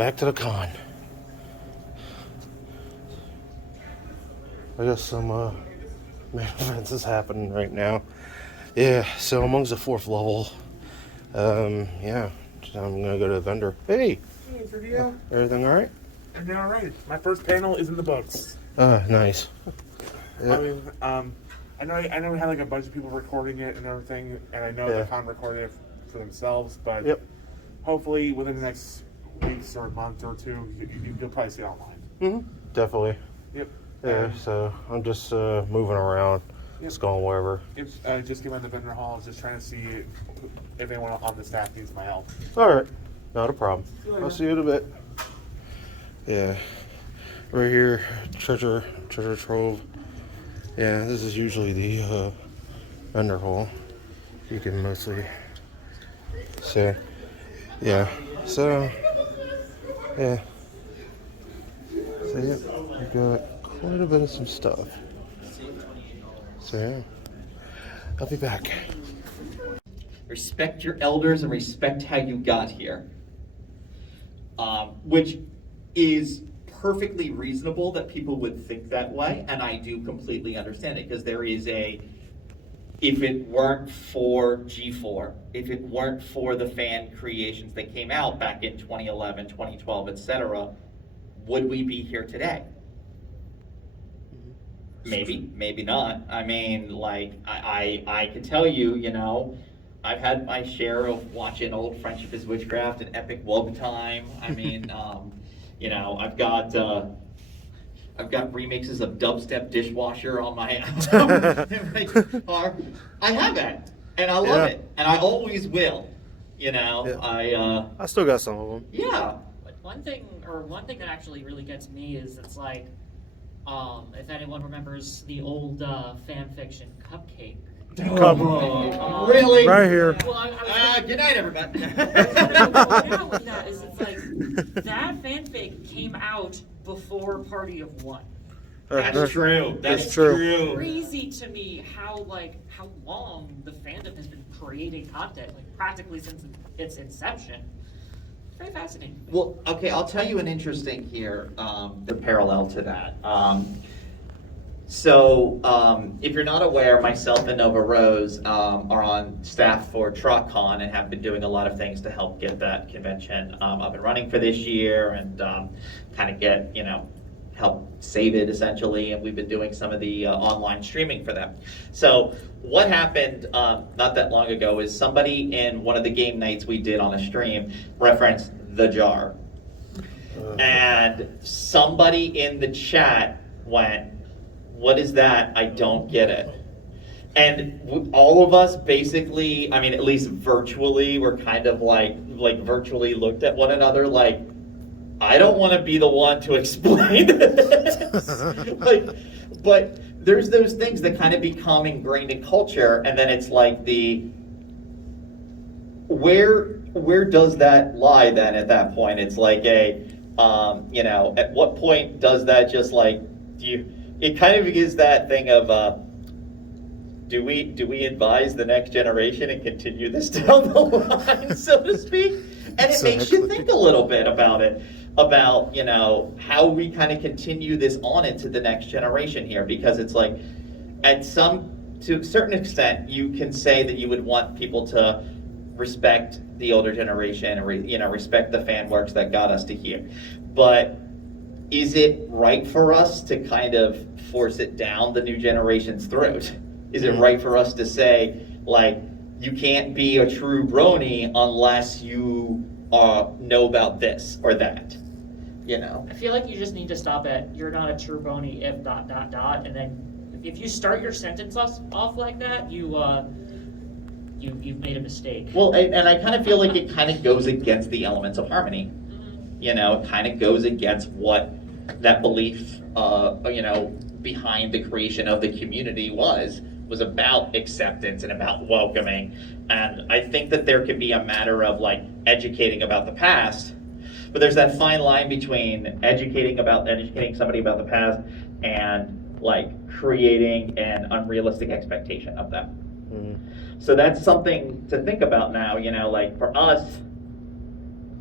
back to the con. I got some main events is happening right now. Yeah, so amongst the 4th level, yeah, I'm gonna go to the vendor. Hey, everything all right? I'm doing all right. My first panel is in the books. Nice. Yeah. I know we had like a bunch of people recording it and everything, and I know the con recorded it for themselves, but hopefully within the next weeks or a month or two, you'll probably see it online. Definitely. Yep. Yeah, so I'm just moving around, just going wherever. Just came out of the vendor hall. I was just trying to see if anyone on the staff needs my help. All right, not a problem. I'll see you in a bit. Yeah, right here, treasure trove. Yeah, this is usually the vendor hall. You can mostly see. Yeah, so yeah, we got quite a bit of some stuff. So yeah, I'll be back. Respect your elders and respect how you got here. Which is perfectly reasonable that people would think that way, and I do completely understand it, because there is if it weren't for G4, if it weren't for the fan creations that came out back in 2011, 2012, etc., would we be here today? Maybe not. I mean, like, I could tell you, I've had my share of watching old Friendship is Witchcraft and Epic Woe Time. I mean, I've got remixes of Dubstep Dishwasher on my car. I have it, and I love it, and I always will. I still got some of them. Yeah. But one thing that actually really gets me is it's like, if anyone remembers the old fan fiction Cupcake. Really? Right here. Well, Good night, everybody. with that is it's like that fanfic came out before Party of One. That's true. That's true. Crazy to me how long the fandom has been creating content, like practically since its inception. It's very fascinating. Well, okay, I'll tell you an interesting here, the parallel to that. If you're not aware, myself and Nova Rose are on staff for TruckCon and have been doing a lot of things to help get that convention up and running for this year, and kind of get, help save it essentially. And we've been doing some of the online streaming for them. So what happened not that long ago is somebody in one of the game nights we did on a stream referenced The Jar. And somebody in the chat went, "What is that? I don't get it." And all of us basically, I mean, at least virtually, were kind of like virtually looked at one another like, I don't want to be the one to explain this. But there's those things that kind of become ingrained in culture, and then it's like where does that lie then at that point? It's like at what point does that just like, it kind of is that thing of, do we advise the next generation and continue this down the line, so to speak? And it makes you think a little bit about it, about, how we kind of continue this on into the next generation here, because it's like, to a certain extent, you can say that you would want people to respect the older generation and, respect the fan works that got us to here. But is it right for us to kind of force it down the new generation's throat? Is it right for us to say, like, you can't be a true brony unless you know about this or that? I feel like you just need to stop at, "You're not a true brony if ... and then if you start your sentence off like that, you've made a mistake. Well, and I kind of feel like it kind of goes against the elements of harmony. It kind of goes against what that belief, behind the creation of the community was about acceptance and about welcoming. And I think that there could be a matter of like educating about the past, but there's that fine line between educating somebody about the past and like creating an unrealistic expectation of them. So that's something to think about now, like for us,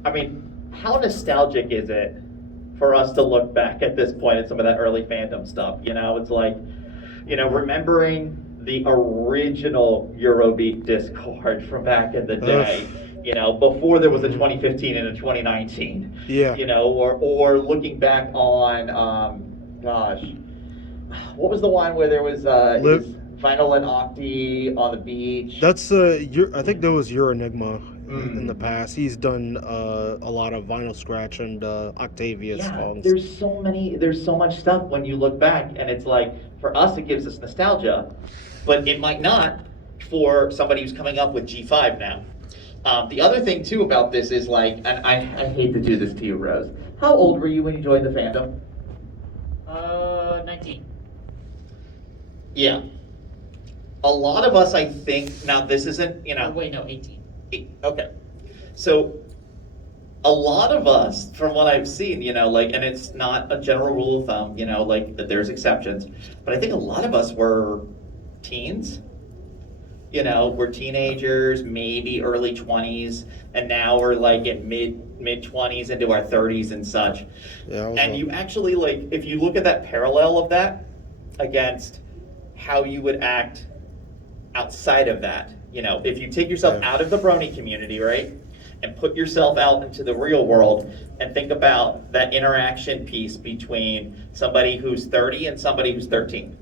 I mean, how nostalgic is it for us to look back at this point at some of that early fandom stuff? You know, it's like, you know, remembering the original Eurobeat Discord from back in the day. You know, before there was a 2015 and a 2019. Yeah. You know, or looking back on, gosh, what was the one where there was it was Vinyl and Octi on the beach? That's I think that was your Enigma in the past. He's done a lot of Vinyl Scratch and Octavius songs. There's so much stuff when you look back, and it's like, for us it gives us nostalgia, but it might not for somebody who's coming up with G5 now. The other thing too about this is like, and I hate to do this to you, Rose. How old were you when you joined the fandom? 19. Yeah. A lot of us, I think, now this isn't, you know. Oh, wait, no, 18. Okay. So, a lot of us, from what I've seen, you know, like, and it's not a general rule of thumb, you know, like, that there's exceptions, but I think a lot of us were teens. You know, we're teenagers, maybe early 20s, and now we're like in mid 20s into our 30s and such. Yeah, and you actually, like, if you look at that parallel of that against how you would act outside of that, you know, if you take yourself out of the brony community, right, and put yourself out into the real world and think about that interaction piece between somebody who's 30 and somebody who's 13.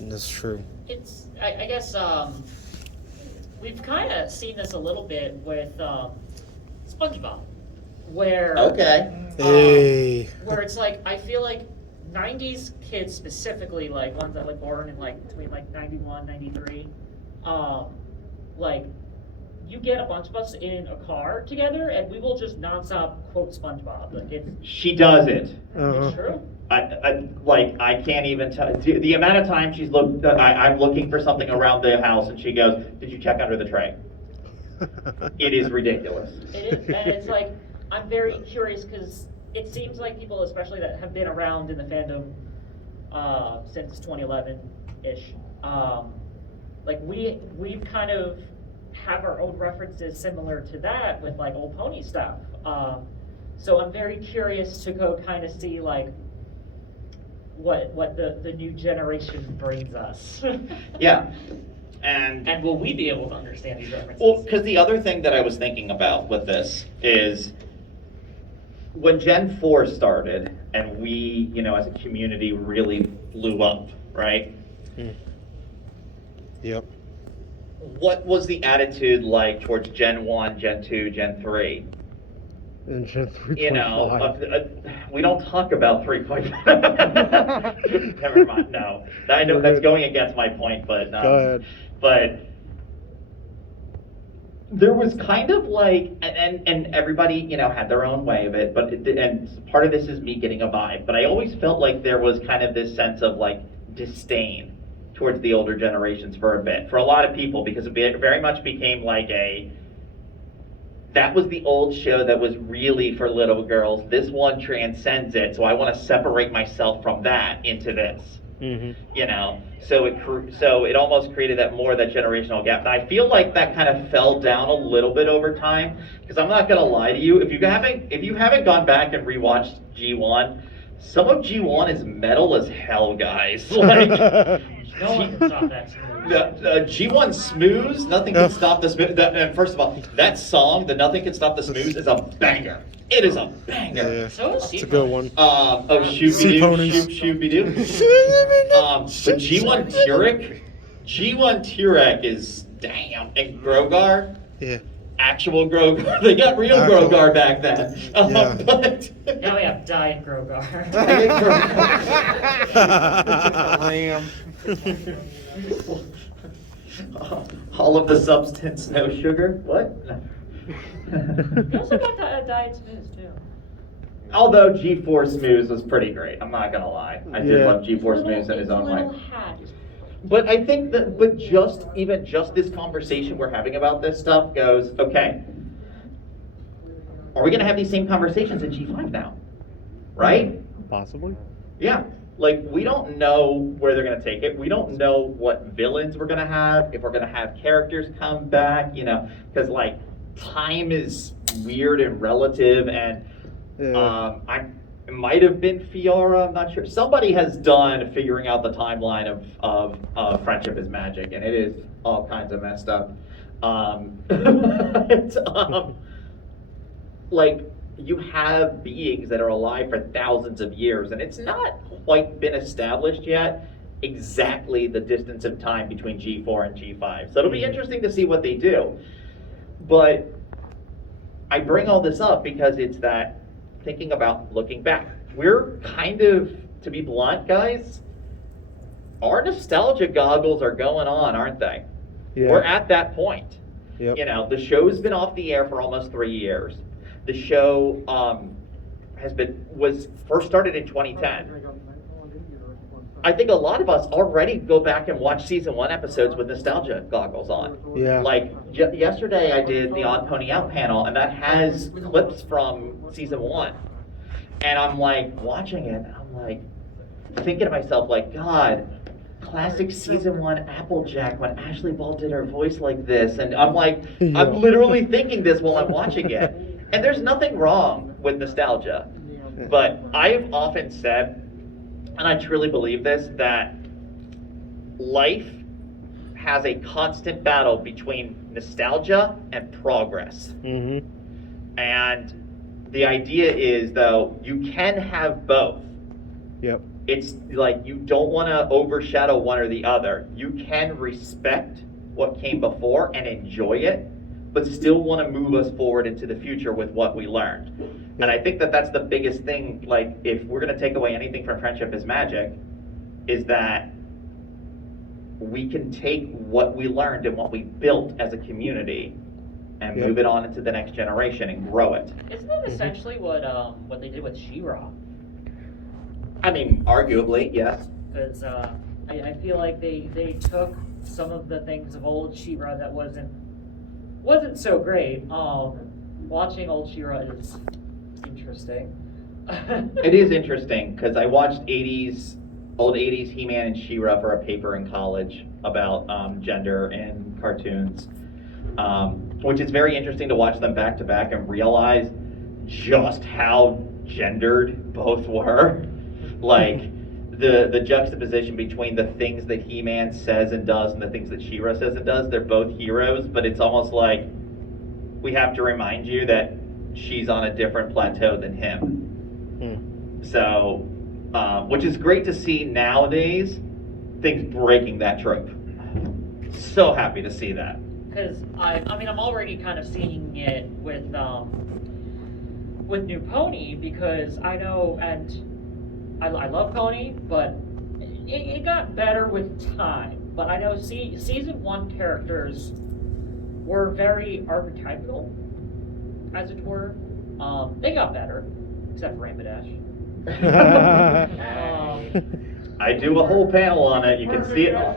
That's true. It's, I guess, we've kind of seen this a little bit with SpongeBob, where Hey. where it's like, I feel like 90s kids specifically, like ones that like born in like between like 91, 93, like you get a bunch of us in a car together and we will just nonstop quote SpongeBob. Like it's She does it. it's true. I can't even tell the amount of time she's looked. I'm looking for something around the house, and she goes, "Did you check under the tray?" It is ridiculous. It is, and it's like, I'm very curious because it seems like people, especially that have been around in the fandom since 2011-ish, like we've kind of have our own references similar to that with like old pony stuff. So I'm very curious to go kind of see like what the new generation brings us. Yeah. And will we be able to understand these references? well, because the other thing that I was thinking about with this is when Gen 4 started and we, you know, as a community really blew up, right? Yep. What was the attitude like towards Gen 1, Gen 2, Gen 3? And Gen 3.5. You know, we don't talk about 3.5. Never mind, no. I know that's going against my point, but Go ahead. But there was kind of like, and everybody, you know, had their own way of it, but and part of this is me getting a vibe, but I always felt like there was kind of this sense of like disdain towards the older generations for a bit, for a lot of people, because it very much became like that was the old show that was really for little girls. This one transcends it, so I want to separate myself from that into this. Mm-hmm. You know, so it almost created that generational gap. And I feel like that kind of fell down a little bit over time, because I'm not gonna lie to you, if you haven't gone back and rewatched G1, some of G1 is metal as hell, guys. Like, No one can stop that smooth. G1 Smooth, nothing can stop the smooth. And first of all, that song, the Nothing Can Stop the Smooth, is a banger. It is a banger. Yeah. So is It's a good one. Shoot-be-doo, Ponies. shoot-be-doo. But G1 Turek is, damn, and Grogar, Yeah. actual Grogar. They got real Actual. Grogar back then. Yeah. But Now we have Diet Grogar. Lamb. all of the substance, no sugar. What? We also got Diet Smooth too. Although G4 Smooth was pretty great, I'm not gonna lie. I did Yeah. love G4 Smooth in his own way. Little hat. But I think that, just this conversation we're having about this stuff goes, okay, are we gonna have these same conversations in G5 now? Right? Possibly. Yeah. Like, we don't know where they're gonna take it. We don't know what villains we're gonna have, if we're gonna have characters come back, you know, because like time is weird and relative, and Yeah. it might have been Fiora, I'm not sure. Somebody has done figuring out the timeline of Friendship is Magic, and it is all kinds of messed up. It's, like, you have beings that are alive for thousands of years, and it's not quite been established yet exactly the distance of time between G4 and G5. So it'll be interesting to see what they do. But I bring all this up because it's that thinking about looking back. We're kind of, to be blunt, guys, our nostalgia goggles are going on, aren't they? Yeah. We're at that point. Yep. You know, the show's been off the air for almost 3 years. The show was first started in 2010. I think a lot of us already go back and watch season 1 episodes with nostalgia goggles on. Yeah. Like yesterday, I did the Odd Pony Out panel, and that has clips from season 1. And I'm like watching it, and I'm like thinking to myself, like, God, classic season 1 Applejack when Ashley Ball did her voice like this, and I'm like, Yeah. I'm literally thinking this while I'm watching it. And there's nothing wrong with nostalgia, but I've often said, and I truly believe this, that life has a constant battle between nostalgia and progress. Mm-hmm. And the idea is, though, you can have both. Yep. It's like you don't want to overshadow one or the other. You can respect what came before and enjoy it, but still want to move us forward into the future with what we learned. And I think that that's the biggest thing, like, if we're going to take away anything from Friendship is Magic, is that we can take what we learned and what we built as a community and move it on into the next generation and grow it. Isn't that essentially what they did with She-Ra? I mean, arguably, yes. Because I feel like they took some of the things of old She-Ra that wasn't so great. Watching old She-Ra is interesting. It is interesting because I watched old 80s He-Man and She-Ra for a paper in college about gender in cartoons, which is very interesting to watch them back to back and realize just how gendered both were. Like the juxtaposition between the things that He-Man says and does and the things that She-Ra says and does. They're both heroes, but it's almost like we have to remind you that she's on a different plateau than him. So, which is great to see nowadays, things breaking that trope. So happy to see that. Because I mean, I'm already kind of seeing it with New Pony, because I know, and I love Pony, but it got better with time. But I know season 1 characters were very archetypal, as it were. They got better, except for Rainbow Dash. I do a whole panel on it. You can see it. I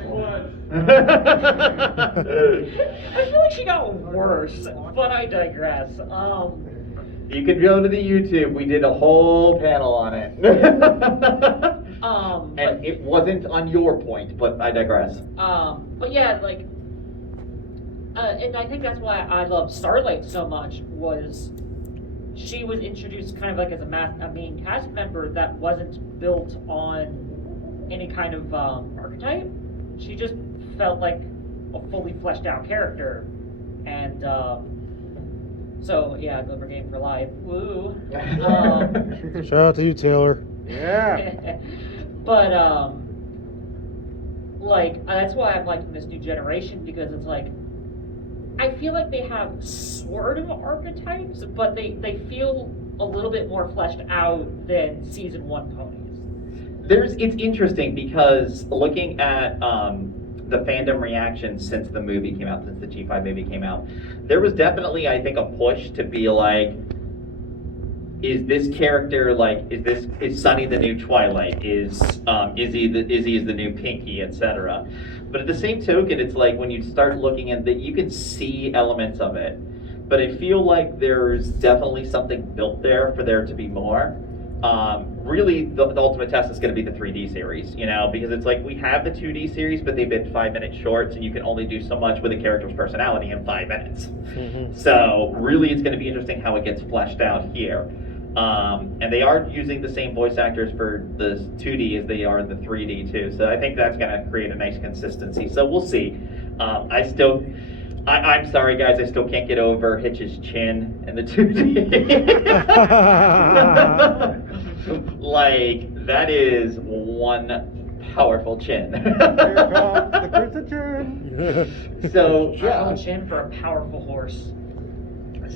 feel like she got worse, but I digress. You can go to the YouTube. We did a whole panel on it. And it wasn't on your point, but I digress. But yeah, like, and I think that's why I love Starlight so much, was she was introduced kind of like as a main cast member that wasn't built on any kind of archetype. She just felt like a fully fleshed out character, and so yeah, Glimmer Game for life. Woo! Shout out to you, Taylor. Yeah. But like, that's why I'm liking this new generation, because it's like, I feel like they have sort of archetypes, but they feel a little bit more fleshed out than season 1 ponies. It's interesting because looking at the fandom reaction since the movie came out, since the G5 movie came out, there was definitely, I think, a push to be like, is this character like, is Sunny the new Twilight? Is Izzy the new Pinky, etc. But at the same token, it's like when you start looking at that, you can see elements of it. But I feel like there's definitely something built there for there to be more. really the ultimate test is going to be the 3D series, you know, because it's like we have the 2D series, but they've been 5-minute shorts, and you can only do so much with a character's personality in 5 minutes. Mm-hmm. So really, it's going to be interesting how it gets fleshed out here. And they are using the same voice actors for the 2D as they are in the 3D too. So I think that's going to create a nice consistency. So we'll see. I'm sorry, guys. I still can't get over Hitch's chin in the 2D. Like, that is one powerful chin. The crimson chin. So, Powerful yeah. chin for a powerful horse.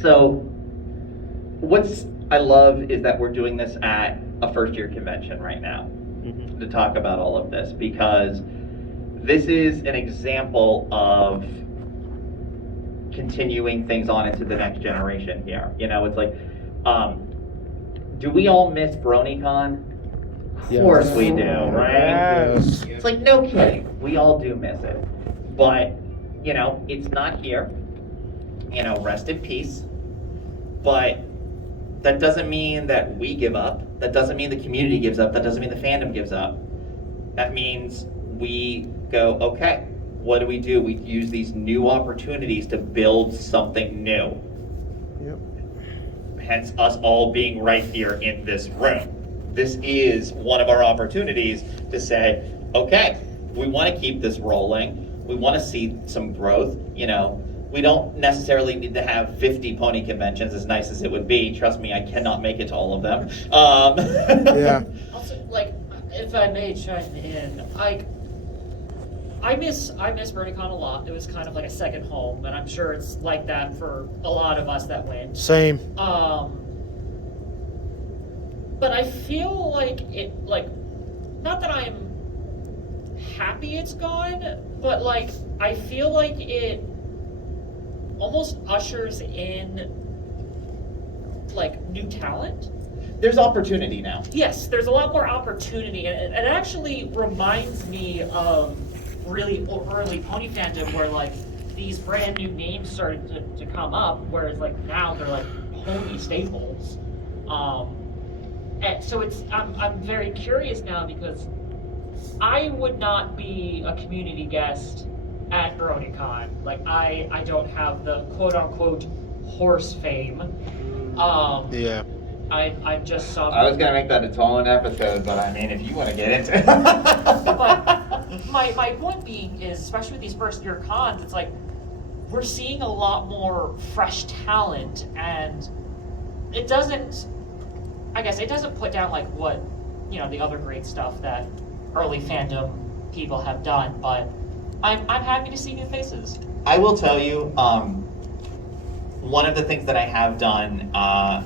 So, what's I love is that we're doing this at a first-year convention right now Mhm. to talk about all of this, because this is an example of continuing things on into the next generation here. You know, it's like, do we all miss BronyCon? Of Yes. course we do, right? Yes. It's like, no kidding, we all do miss it. But, you know, it's not here. You know, rest in peace. But that doesn't mean that we give up. That doesn't mean the community gives up. That doesn't mean the fandom gives up. That means we go, okay, what do? We use these new opportunities to build something new. Yep. Hence us all being right here in this room. This is one of our opportunities to say, okay, we want to keep this rolling. We want to see some growth. You know, we don't necessarily need to have 50 pony conventions, as nice as it would be. Trust me, I cannot make it to all of them. Yeah. Also, like, if I may chime in, I miss BronyCon a lot. It was kind of like a second home, and I'm sure it's like that for a lot of us that went. Same. But I feel like it, like, not that I'm happy it's gone, but like, I feel like it almost ushers in like new talent. There's opportunity now. Yes, there's a lot more opportunity, and it actually reminds me of really early pony fandom, where like these brand new names started to come up, whereas like now they're like pony staples. And so I'm very curious now, because I would not be a community guest at BronyCon. Like I don't have the quote unquote horse fame. Yeah. I'm just some. I was gonna make that its own episode, but I mean, if you want to get into it. But my point being is, especially with these first year cons, it's like we're seeing a lot more fresh talent, and it doesn't, I guess it doesn't put down like what, you know, the other great stuff that early fandom people have done, but I'm happy to see new faces. I will tell you, one of the things that I have done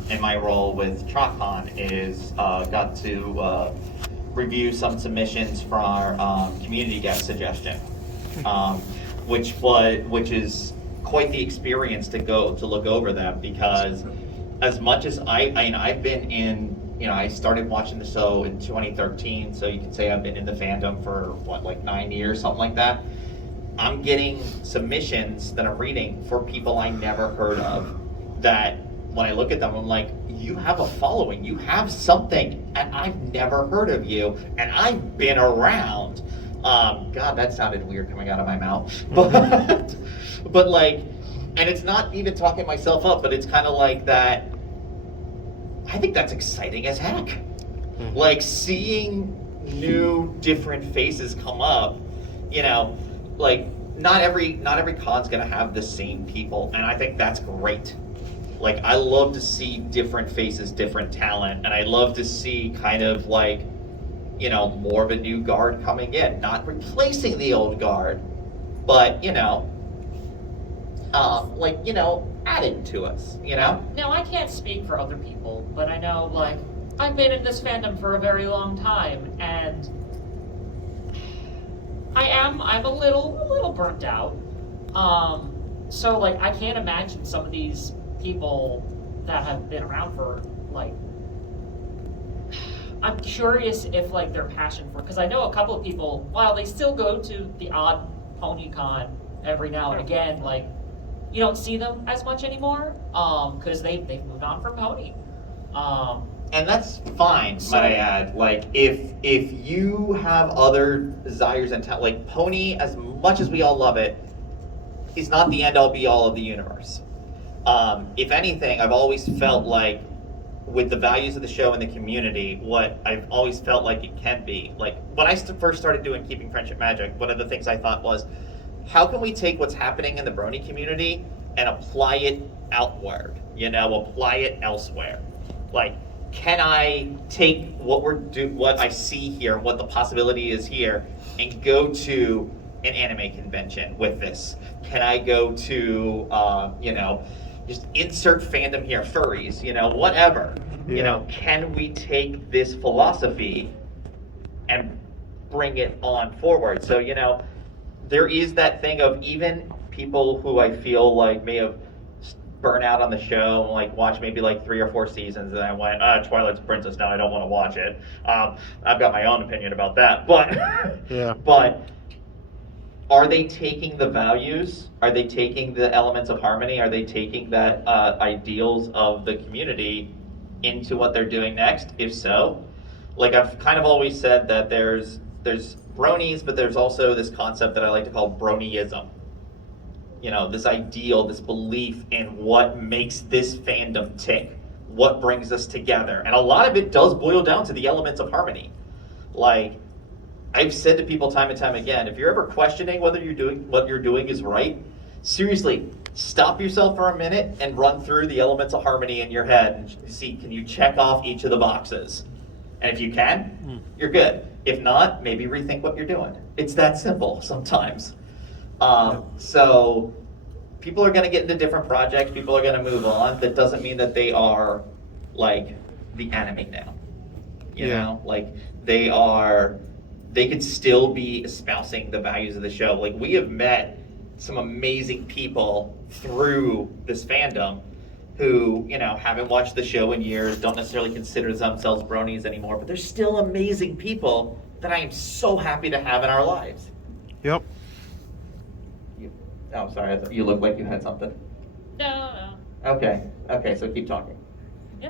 in my role with TrotCon is got to review some submissions for our community guest suggestion, which is quite the experience to look over them, because as much as I've been in, you know, I started watching the show in 2013, so you can say I've been in the fandom for what, like 9 years, something like that. I'm getting submissions that I'm reading for people I never heard of, that when I look at them, I'm like, you have a following, you have something, and I've never heard of you, and I've been around. God, that sounded weird coming out of my mouth. But like, and it's not even talking myself up, but it's kind of like that. I think that's exciting as heck. Like seeing new, different faces come up, you know. Like, not every con's gonna have the same people, and I think that's great. Like, I love to see different faces, different talent, and I love to see kind of like, you know, more of a new guard coming in, not replacing the old guard, but you know, like, you know, adding to us, you know. Now I can't speak for other people, but I know, like, I've been in this fandom for a very long time, and I'm a little burnt out. So like, I can't imagine some of these people that have been around for like, I'm curious if like their passion for, because I know a couple of people, while they still go to the odd pony con every now and again, like you don't see them as much anymore, because they've moved on from pony. And that's fine, might I add. Like, if you have other desires and like Pony, as much as we all love it, is not the end all be all of the universe. If anything, I've always felt like, with the values of the show and the community, what I've always felt like it can be. Like, when I first started doing Keeping Friendship Magic, one of the things I thought was, how can we take what's happening in the Brony community and apply it outward? You know, apply it elsewhere. Like, can I take what I see here, what the possibility is here, and go to an anime convention with this? Can I go to, you know, just insert fandom here, furries, you know, whatever. Yeah. You know, can we take this philosophy and bring it on forward? So, you know, there is that thing of even people who I feel like may have burn out on the show and like watch maybe like 3 or 4 seasons and I went, Twilight's Princess, now I don't want to watch it. I've got my own opinion about that, but yeah. But are they taking the values? Are they taking the elements of harmony? Are they taking that ideals of the community into what they're doing next? If so, like I've kind of always said that there's bronies, but there's also this concept that I like to call bronyism. You know, this ideal, this belief in what makes this fandom tick, what brings us together. And a lot of it does boil down to the elements of harmony. Like, I've said to people time and time again, if you're ever questioning whether what you're doing is right, seriously, stop yourself for a minute and run through the elements of harmony in your head and see, can you check off each of the boxes? And if you can, you're good. If not, maybe rethink what you're doing. It's that simple sometimes. So people are going to get into different projects. People are going to move on. That doesn't mean that they are like the anime now. You know, like they could still be espousing the values of the show. Like, we have met some amazing people through this fandom who, you know, haven't watched the show in years, don't necessarily consider themselves bronies anymore, but they're still amazing people that I am so happy to have in our lives. Yep. Oh, sorry, I thought you looked like you had something. No. Okay, so keep talking. Yeah.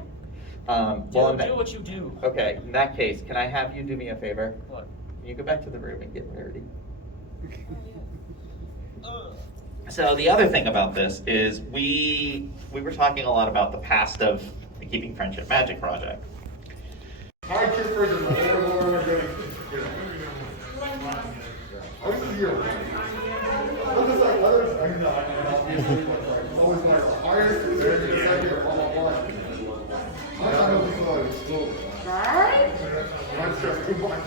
Do what you do. Okay, in that case, can I have you do me a favor? What? Can you go back to the room and get ready? So the other thing about this is we were talking a lot about the past of the Keeping Friendship Magic project. Hi, troopers, and what we're doing. Are you here? Others like others? I know. Always like the highest, they're just like your blah, blah, blah. I don't know if you explode. Right? I'm just too much.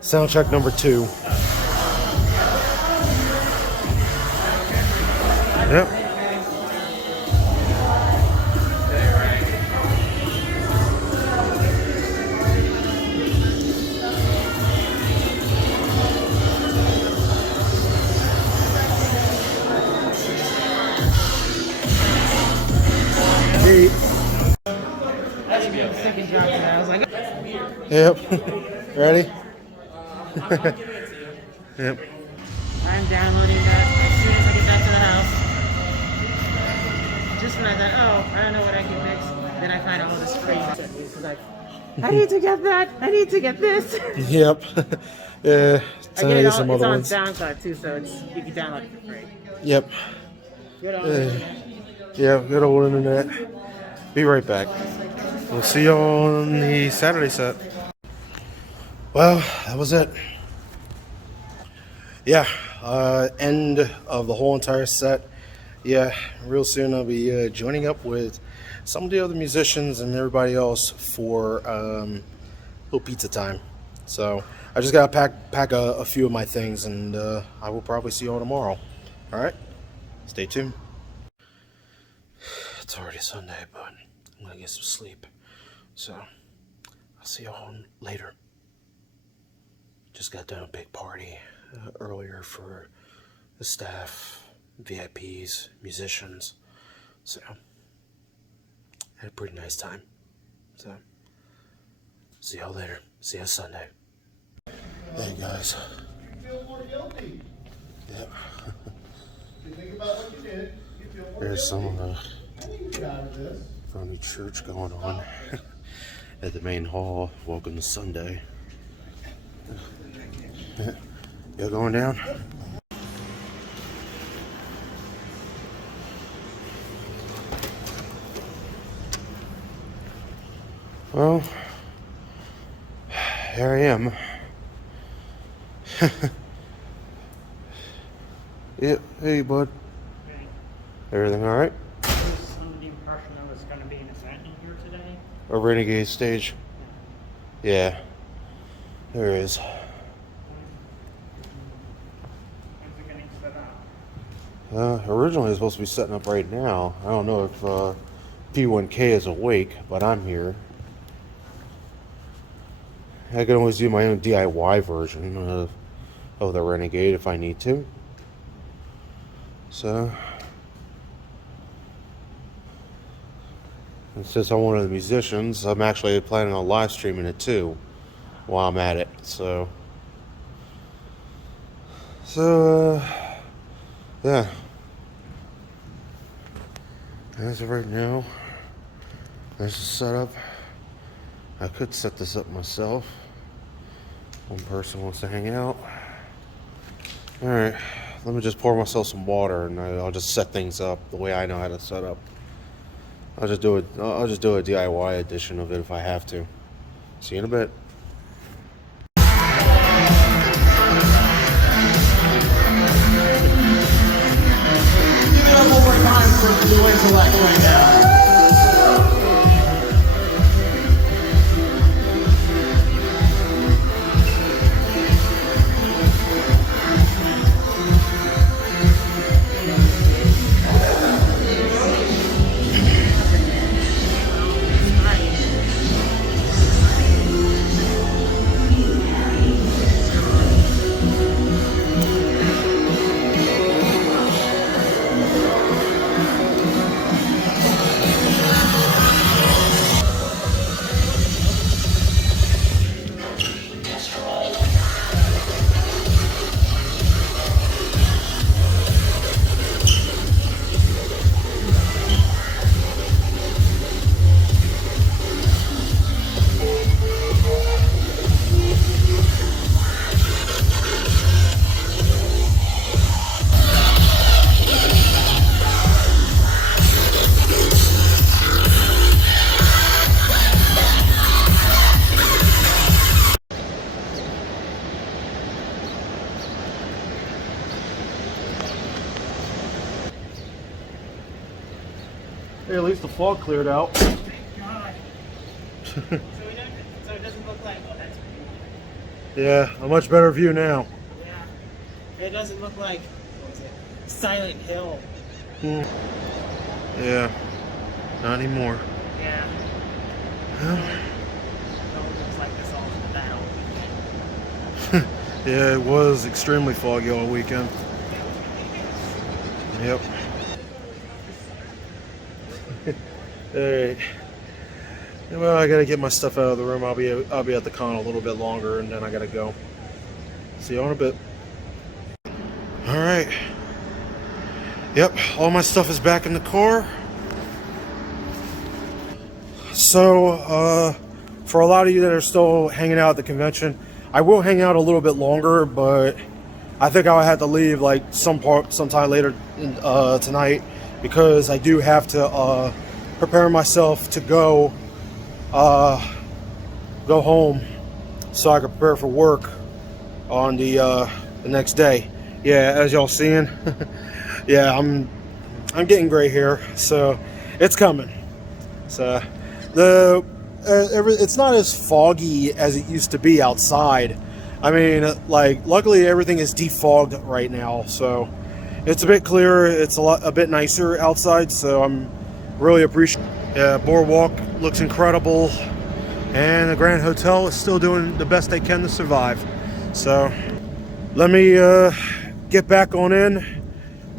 Soundtrack number 2. Yep. Second drop and I was like, that's weird. Yep. Ready? Yep. I'm downloading that as soon as I get back to the house. Just when I thought, oh, I don't know what I can fix, then I find all this free. It's like, I need to get that. I need to get this. Yep. Yeah. I get it all, it's on SoundCloud too, so you can download it for free. Yep. Good old internet. Yeah, good old internet. Be right back. We'll see you on the Saturday set. Well, that was it. Yeah, end of the whole entire set. Yeah, real soon I'll be joining up with some of the other musicians and everybody else for little pizza time. So I just gotta pack a few of my things, and I will probably see you all tomorrow. All right, stay tuned. It's already Sunday, but I'm gonna get some sleep. So I'll see y'all later. Just got done a big party earlier for the staff, VIPs, musicians. So had a pretty nice time. So see y'all later. See you Sunday. Hey guys. You feel more guilty. Yep. You think about what you did. You feel more There's some I need to get out of this. phony church going on at the main hall. Welcome to Sunday. Y'all going down? Well, here I am. Yeah, hey bud. Okay. Everything alright? I was under the impression there was going to be an event in here today. A renegade stage? Yeah, there is. When's it getting set up? Originally it was supposed to be setting up right now. I don't know if P1K is awake, but I'm here. I can always do my own DIY version of the Renegade if I need to. So, and since I'm one of the musicians, I'm actually planning on live streaming it too while I'm at it. So yeah. As of right now, there's the setup. I could set this up myself. One person wants to hang out. Alright, let me just pour myself some water and I'll just set things up the way I know how to set up. I'll just do a DIY edition of it if I have to. See you in a bit. Give it up one more time for Blue Intellect right now. Hey, at least the fog cleared out. God. So it doesn't look like, oh, that's cool. Yeah, a much better view now. Yeah. It doesn't look like, what was it? Silent Hill. Yeah, not anymore. Yeah. It looks like this all for that whole weekend. Yeah, it was extremely foggy all weekend. Yep. Alright. Well, I gotta get my stuff out of the room. I'll be at the con a little bit longer, and then I gotta go. See you in a bit. Alright. Yep, all my stuff is back in the car. So, for a lot of you that are still hanging out at the convention, I will hang out a little bit longer, but I think I'll have to leave like sometime later tonight, because I do have to prepare myself to go home so I can prepare for work on the next day. Yeah, as y'all seeing, yeah, I'm getting gray hair, so it's coming. So it's not as foggy as it used to be outside. I mean, like, luckily everything is defogged right now, so it's a bit clearer. It's a bit nicer outside, so I'm really appreciative. Yeah, Boardwalk looks incredible, and the Grand Hotel is still doing the best they can to survive. So let me get back on in,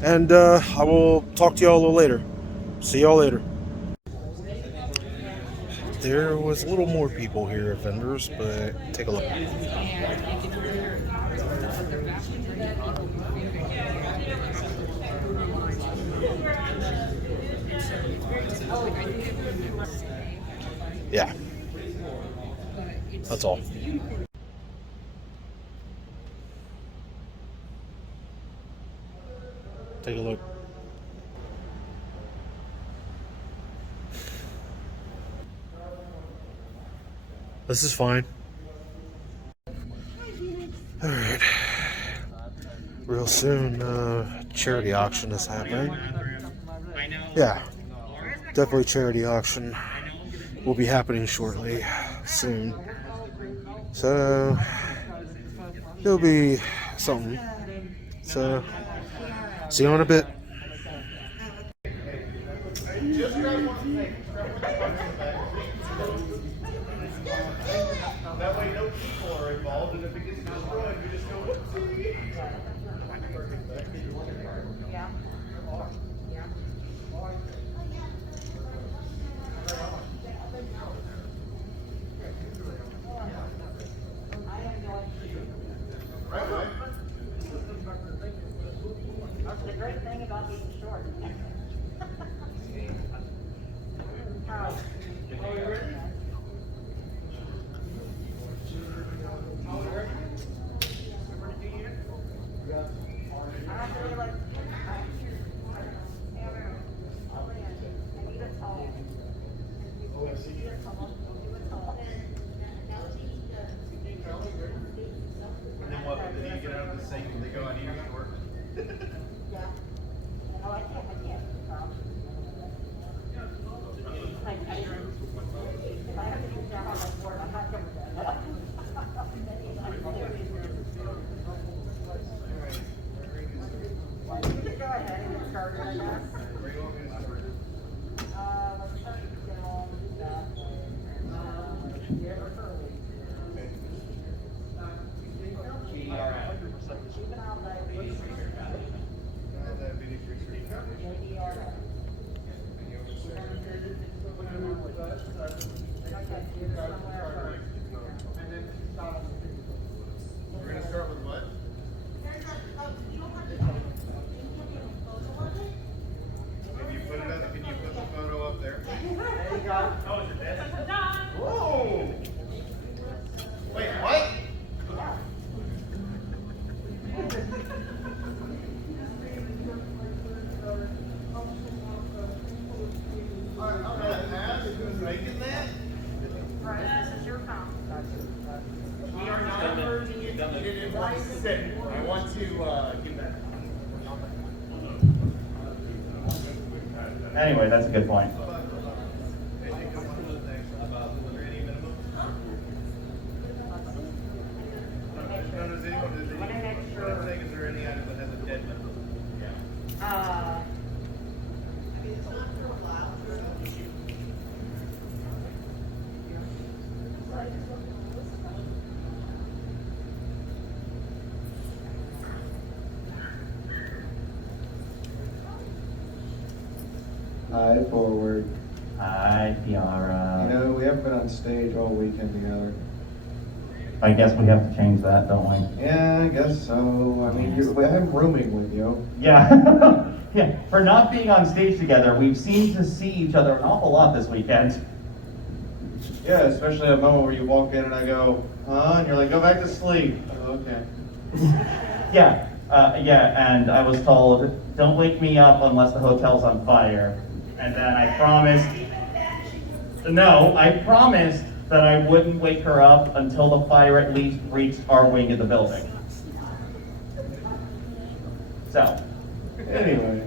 and I will talk to y'all a little later. See y'all later. There was a little more people here at vendors, but take a look. Yeah, that's all. Take a look. This is fine. All right. Real soon, charity auction is happening. Yeah, definitely charity auction will be happening shortly, soon. So it'll be something. So see you in a bit. That way no people are involved, and if it gets destroyed, you just go, whoopsie. That's the great thing about being short. And then what, then you get out of the sink and they go, I need to work. We're gonna start with what? Can you put it up? Can you put the photo up there? There you go. Oh, is it this? Whoa! Wait, what? I'm gonna ask who's making that? This is your phone. We are not merging it in one sit. I want to give that. Anyway, that's a good point. Is there any item that has a dead number? Hi, forward. Hi, Kiara. You know, we haven't been on stage all weekend together. I guess we have to change that, don't we? Yeah, I guess so. I mean, I'm rooming with you. Yeah. Yeah. For not being on stage together, we've seemed to see each other an awful lot this weekend. Yeah, especially that moment where you walk in and I go, huh? And you're like, go back to sleep. Oh, okay. Yeah. Yeah, and I was told, don't wake me up unless the hotel's on fire. And then I promised that I wouldn't wake her up until the fire at least reached our wing of the building. So. Anyway.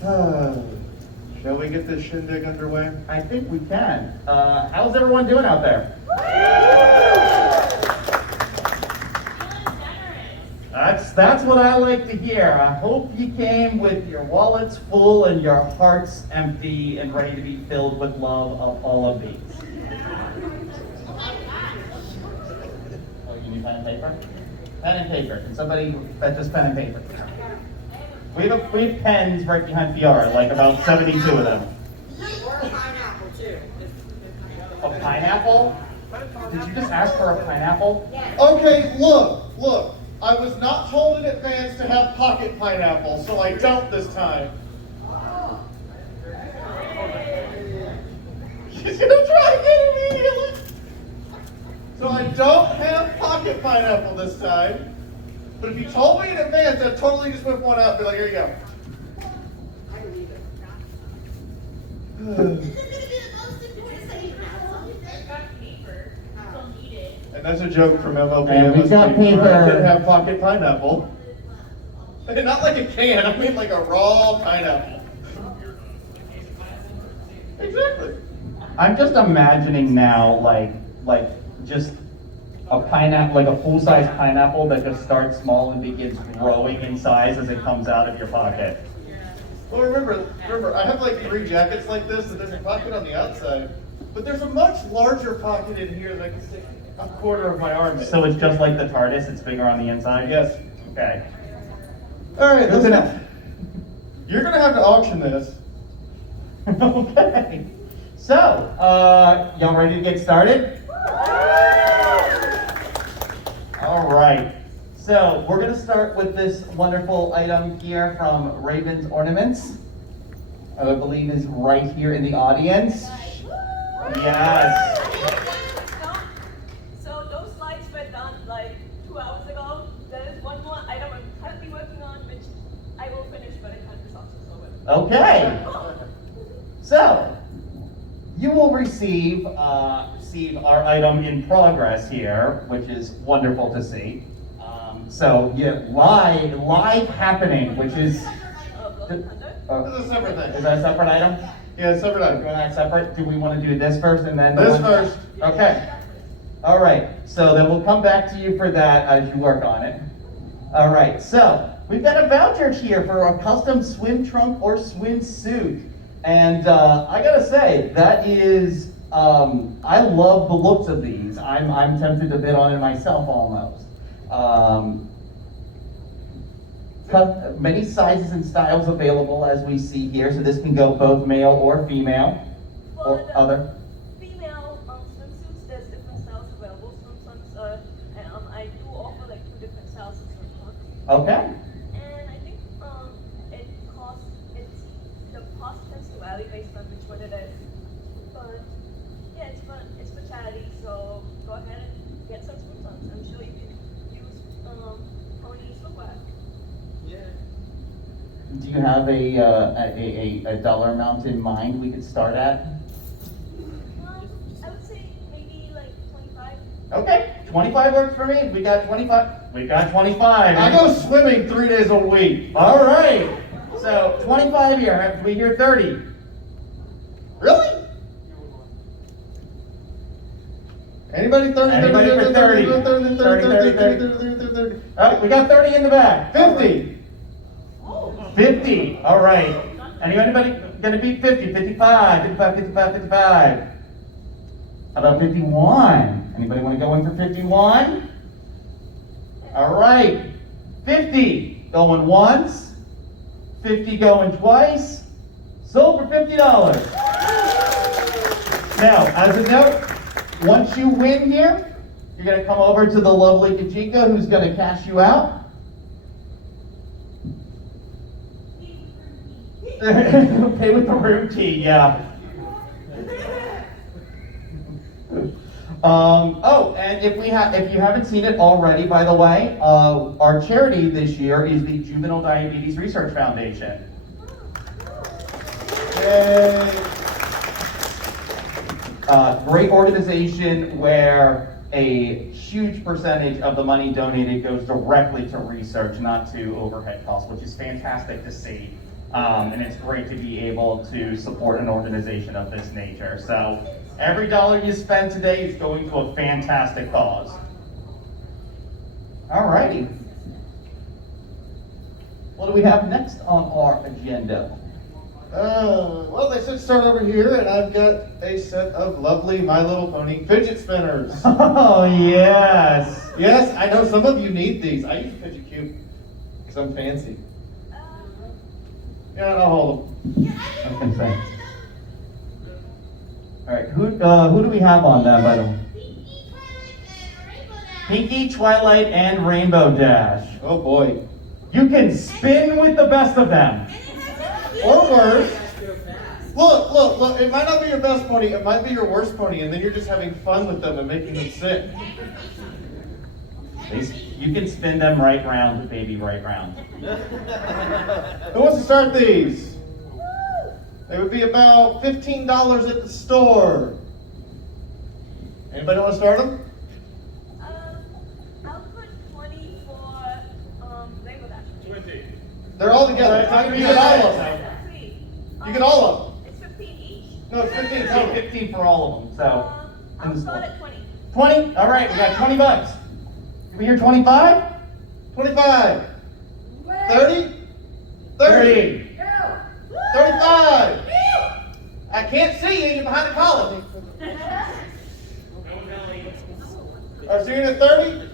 Shall we get this shindig underway? I think we can. How's everyone doing out there? that's what I like to hear. I hope you came with your wallets full and your hearts empty and ready to be filled with love of all of these. Oh, you need pen and paper? Pen and paper. Can somebody fetch us pen and paper? We have pens right behind PR, like about 72 of them. Or a pineapple too. A pineapple? Did you just ask for a pineapple? Okay, look. I was not told in advance to have pocket pineapple, so I don't this time. She's gonna try again immediately. So I don't have pocket pineapple this time. But if you told me in advance, I'd totally just whip one out and be like, here you go. I believe it. And that's a joke from MLB. And we've got paper. I didn't have pocket pineapple. Not like a can, I mean like a raw pineapple. Exactly. I'm just imagining now, like just a pineapple, like a full-size pineapple that just starts small and begins growing in size as it comes out of your pocket. Well, remember, I have like 3 jackets like this, and there's a pocket on the outside. But there's a much larger pocket in here that can stick a quarter of my arm in. So it's just like the TARDIS, it's bigger on the inside? Yes. Okay. All right, Good to know. You're gonna have to auction this. Okay. So, y'all ready to get started? All right. So, we're going to start with this wonderful item here from Raven's Ornaments. I believe is right here in the audience. Yes. So those slides were done like 2 hours ago. There is one more item I'm currently working on, which I will finish, but I can't resolve this over. Okay. So, you will receive our item in progress here, which is wonderful to see. So, yeah, live happening, which is. This is a separate thing. Is that a separate item? Yeah, separate item. Doing that separate? Do we want to do this first and then This first. Okay. All right. So then we'll come back to you for that as you work on it. All right. So we've got a voucher here for a custom swim trunk or swimsuit, and I gotta say that is I love the looks of these. I'm tempted to bid on it myself almost. Many sizes and styles available as we see here, so this can go both male or female or For the other. female swimsuits, there's different styles available. Sometimes I do offer like 2 different styles of swim trunks. Okay. And I think the cost tends to vary based on which one it is. But yeah, it's fun. It's for charity, so go ahead and get some swim trunks. I'm sure you can use pony swimwear. Do you have a dollar amount in mind we could start at? I would say maybe like 25. Okay, 25 works for me. We got 25. We got 25. I go swimming 3 days a week. All right. So 25 here. We hear 30. Really? Anybody 30? Anybody for 30? 30. Oh, we got 30 in the back. 50. 50. All right. Anybody gonna beat 50? 55. 55. 55. 55. How about 51? Anybody want to go in for 51? All right. 50 going once. 50 going twice. Sold for $50. Now, as a note, once you win here, you're going to come over to the lovely Kajika, who's going to cash you out. Pay with the room key, yeah. And if you haven't seen it already, by the way, our charity this year is the Juvenile Diabetes Research Foundation. Yay! Great organization where a huge percentage of the money donated goes directly to research, not to overhead costs, which is fantastic to see. And it's great to be able to support an organization of this nature. So every dollar you spend today is going to a fantastic cause. Alrighty. What do we have next on our agenda? Well, they said start over here, and I've got a set of lovely My Little Pony fidget spinners. Oh, yes. Yes, I know some of you need these. I use Fidget Cube because I'm fancy. Yeah, I'll hold them. Okay, all right, who do we have on that, by the way? Pinky, Twilight, and Rainbow Dash. Oh boy. You can spin with the best of them. Or worse. Look, it might not be your best pony, it might be your worst pony, and then you're just having fun with them and making them sick. You can spin them right round, baby, right round. Who wants to start these? They would be about $15 at the store. Anybody want to start them? I'll put 20 for Rainbow Dash. 20. They're all together. You get all of them. You get all of them. It's 15 each. No, it's 15 total. 15 for all of them, so. I'll start at 20. 20? All right, we got 20 bucks. Can we hear 25? 25. 30? 30. 35. I can't see you. You're behind the column. All right, so you're at 30?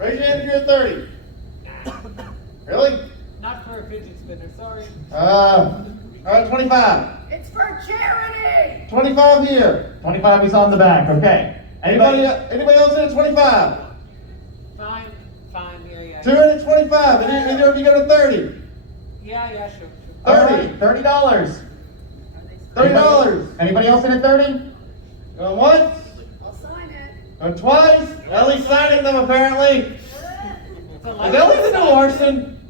Raise your hand if you're at 30. Really? Not for a fidget spinner, sorry. All right, 25. It's for charity! 25 here. 25 we saw in the back, okay. Anybody else in at 25? Fine, yeah. 225. Either of you go to 30. Yeah, sure. 30. $30. $30. Anybody else in at 30? Going once? I'll sign it. Going twice? Ellie's signing them apparently. Is Ellie the new Larson?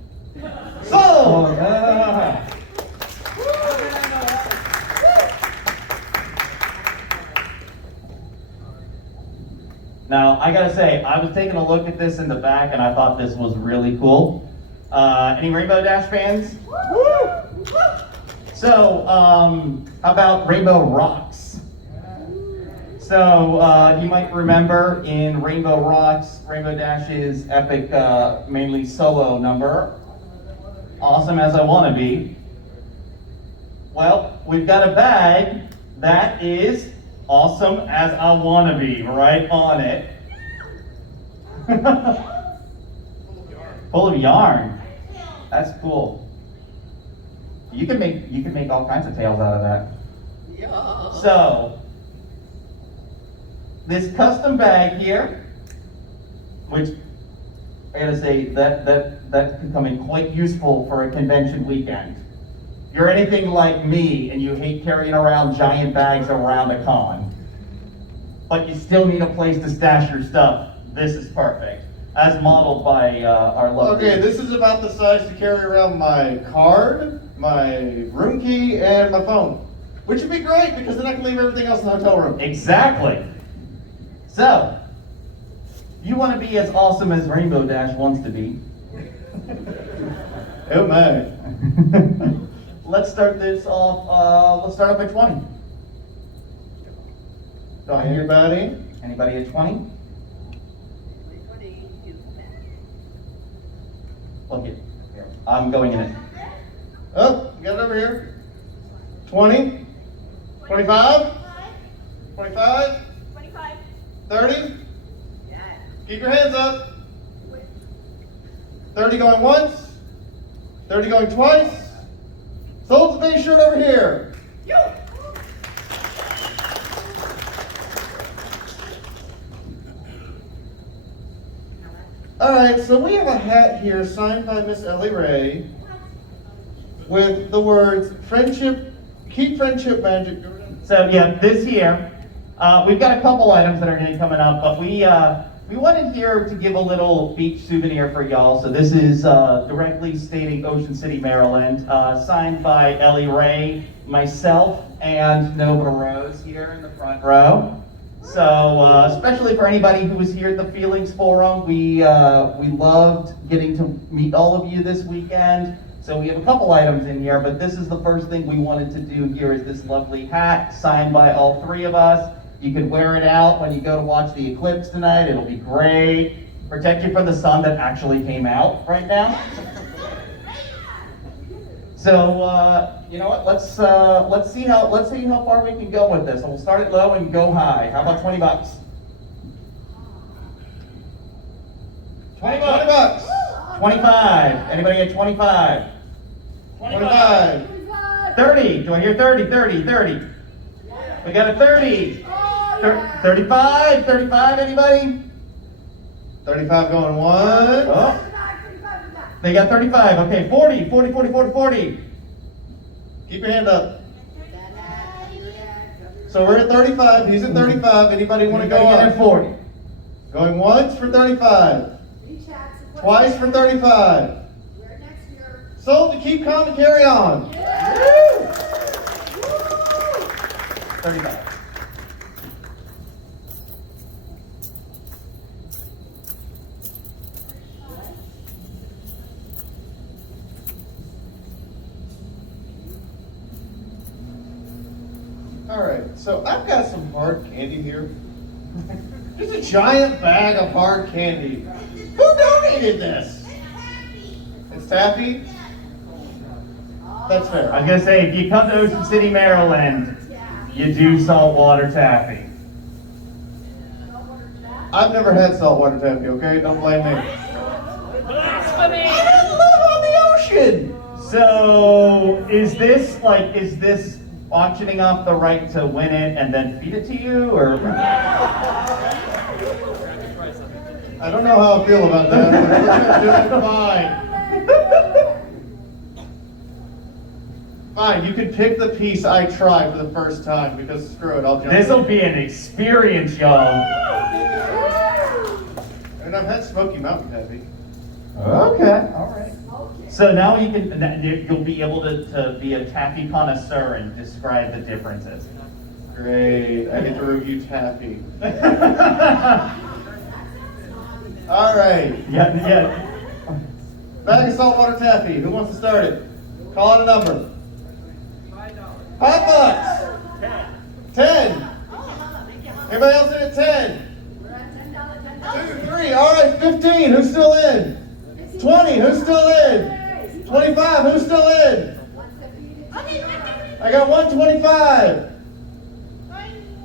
Sold! Now, I gotta say, I was taking a look at this in the back and I thought this was really cool. Any Rainbow Dash fans? So, how about Rainbow Rocks? So, you might remember in Rainbow Rocks, Rainbow Dash's epic, mainly solo number, Awesome As I Wanna Be. Well, we've got a bag that is Awesome As I Wanna Be right on it. Full of yarn. That's cool. You can make all kinds of tails out of that. Yeah. So this custom bag here, which I gotta say that's becoming quite useful for a convention weekend. If you're anything like me and you hate carrying around giant bags around a con, but you still need a place to stash your stuff, this is perfect. As modeled by our lovely... Okay, this is about the size to carry around my card, my room key, and my phone. Which would be great, because then I can leave everything else in the hotel room. Exactly. So, you want to be as awesome as Rainbow Dash wants to be. Oh my. Let's start this off, let's start off at 20. Anybody at 20? Look it. Here. I'm going in it. Oh, you got it over here. 20. 25. 25. 25. 30. Keep your hands up. 30 going once. 30 going twice. Sold the base shirt over here. All right, so we have a hat here signed by Miss Ellie Ray with the words "Friendship, keep friendship magic." So yeah, this here, we've got a couple items that are going to be coming up, but we wanted here to give a little beach souvenir for y'all. So this is directly stating Ocean City, Maryland, signed by Ellie Ray, myself, and Nova Rose here in the front row. So especially for anybody who was here at the Feelings Forum, we loved getting to meet all of you this weekend. So we have a couple items in here, but this is the first thing we wanted to do here is this lovely hat signed by all three of us. You can wear it out when you go to watch the eclipse tonight. It'll be great. Protect you from the sun that actually came out right now. So you know what? Let's see how far we can go with this. So we'll start it low and go high. How about $20? 20 bucks. 25. Anybody get 25? 25. 30. Do I hear 30? 30. 30. We got a 30. 35. 35. Anybody? 35 going once. Oh. They got 35. Okay. 40. 40. 40. 40. 40. Keep your hand up. So we're at 35. He's at 35. Anybody want to go Anybody get up? at 40? Going once for 35. Twice for 35. Sold to keep calm and carry on. 35. All right, so I've got some hard candy here. Just a giant bag of hard candy. Who donated this? It's taffy? That's fair. I was gonna say, if you come to Ocean City, Maryland, you do saltwater taffy. I've never had saltwater taffy, okay? Don't blame me. Blasphemy! I live on the ocean! So, is this auctioning off the right to win it and then feed it to you, or? I don't know how I feel about that, but we're doing fine. Fine, you can pick the piece I try for the first time, because screw it, I'll jump This'll in. be an experience, y'all. And I've had Smoky Mountain taffy. Okay, all right. So now you'll be able to be a taffy connoisseur and describe the differences. Great, I get to review taffy. All right. Yeah. Bag of saltwater taffy. Who wants to start it? Call out a number. $5. 10. Everybody else in at 10? 2, 3. All right, 15. Who's still in? 20. Who's still in? 25. Who's still in? I got 125.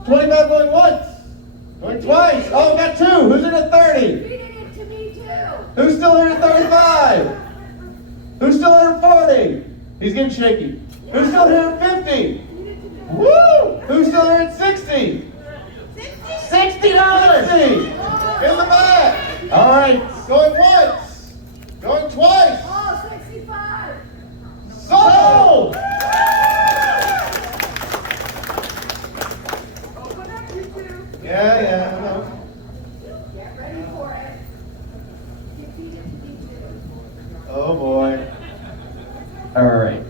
25 going once. Going twice. Oh, I got 2. Who's in at 30? Who's still in at 35? Who's still in at 40? He's getting shaky. Who's still here at 50? Woo! Who's still here at 60? $60! In the back! All right. Going once! Going twice! Oh, 65! Sold! Yeah, I know. Get ready for it. Oh boy. All right.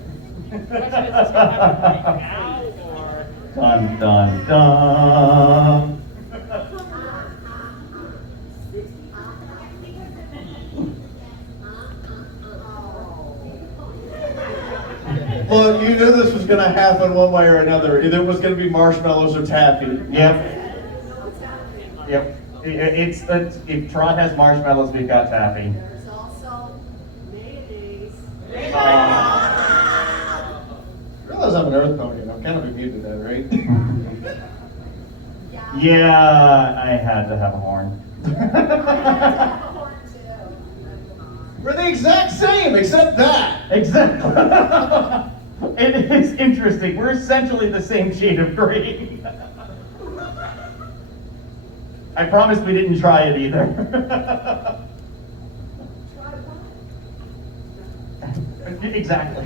Dun dun dun. Look, you knew this was going to happen one way or another. Either it was going to be marshmallows or taffy. Yep. If Trot has marshmallows, we've got taffy. There's also mayonnaise. You realize I'm an earth pony and I'm kind of immune to that, right? Yeah, I had to have a horn. We're the exact same, except that. Exactly. It is interesting. We're essentially the same shade of green. I promise we didn't try it either. Exactly.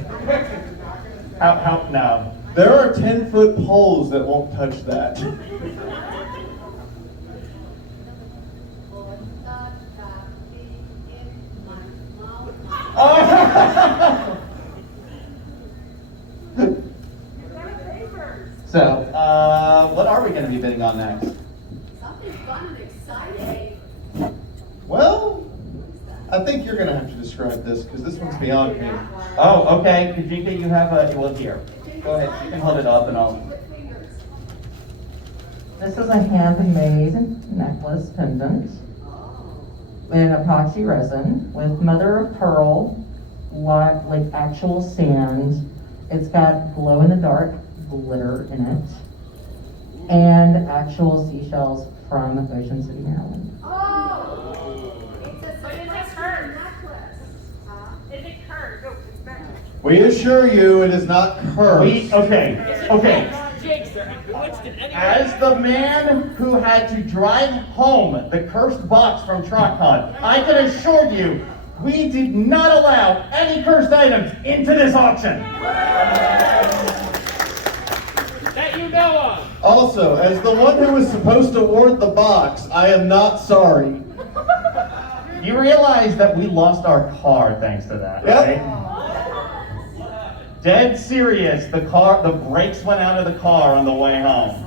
How no. There are 10-foot poles that won't touch that. So, what are we going to be bidding on next? Something fun and exciting. Well, I think you're going to have to describe this because this one's beyond me. Oh, okay. Kajika, you have a, well, here. Go ahead. You can hold it up and I'll. This is a handmade necklace pendant in epoxy resin with mother of pearl, like with actual sand. It's got glow-in-the-dark glitter in it. And actual seashells from Ocean City, Maryland. Oh! It's a SeaQuestrian necklace. Is it curved? Oh, it's back. We assure you it is not cursed. Okay. As the man who had to drive home the cursed box from TrockCon, I can assure you, we did not allow any cursed items into this auction. That you know of. Also, as the one who was supposed to award the box, I am not sorry. You realize that we lost our car thanks to that, Yep. right? Dead serious, the brakes went out of the car on the way home.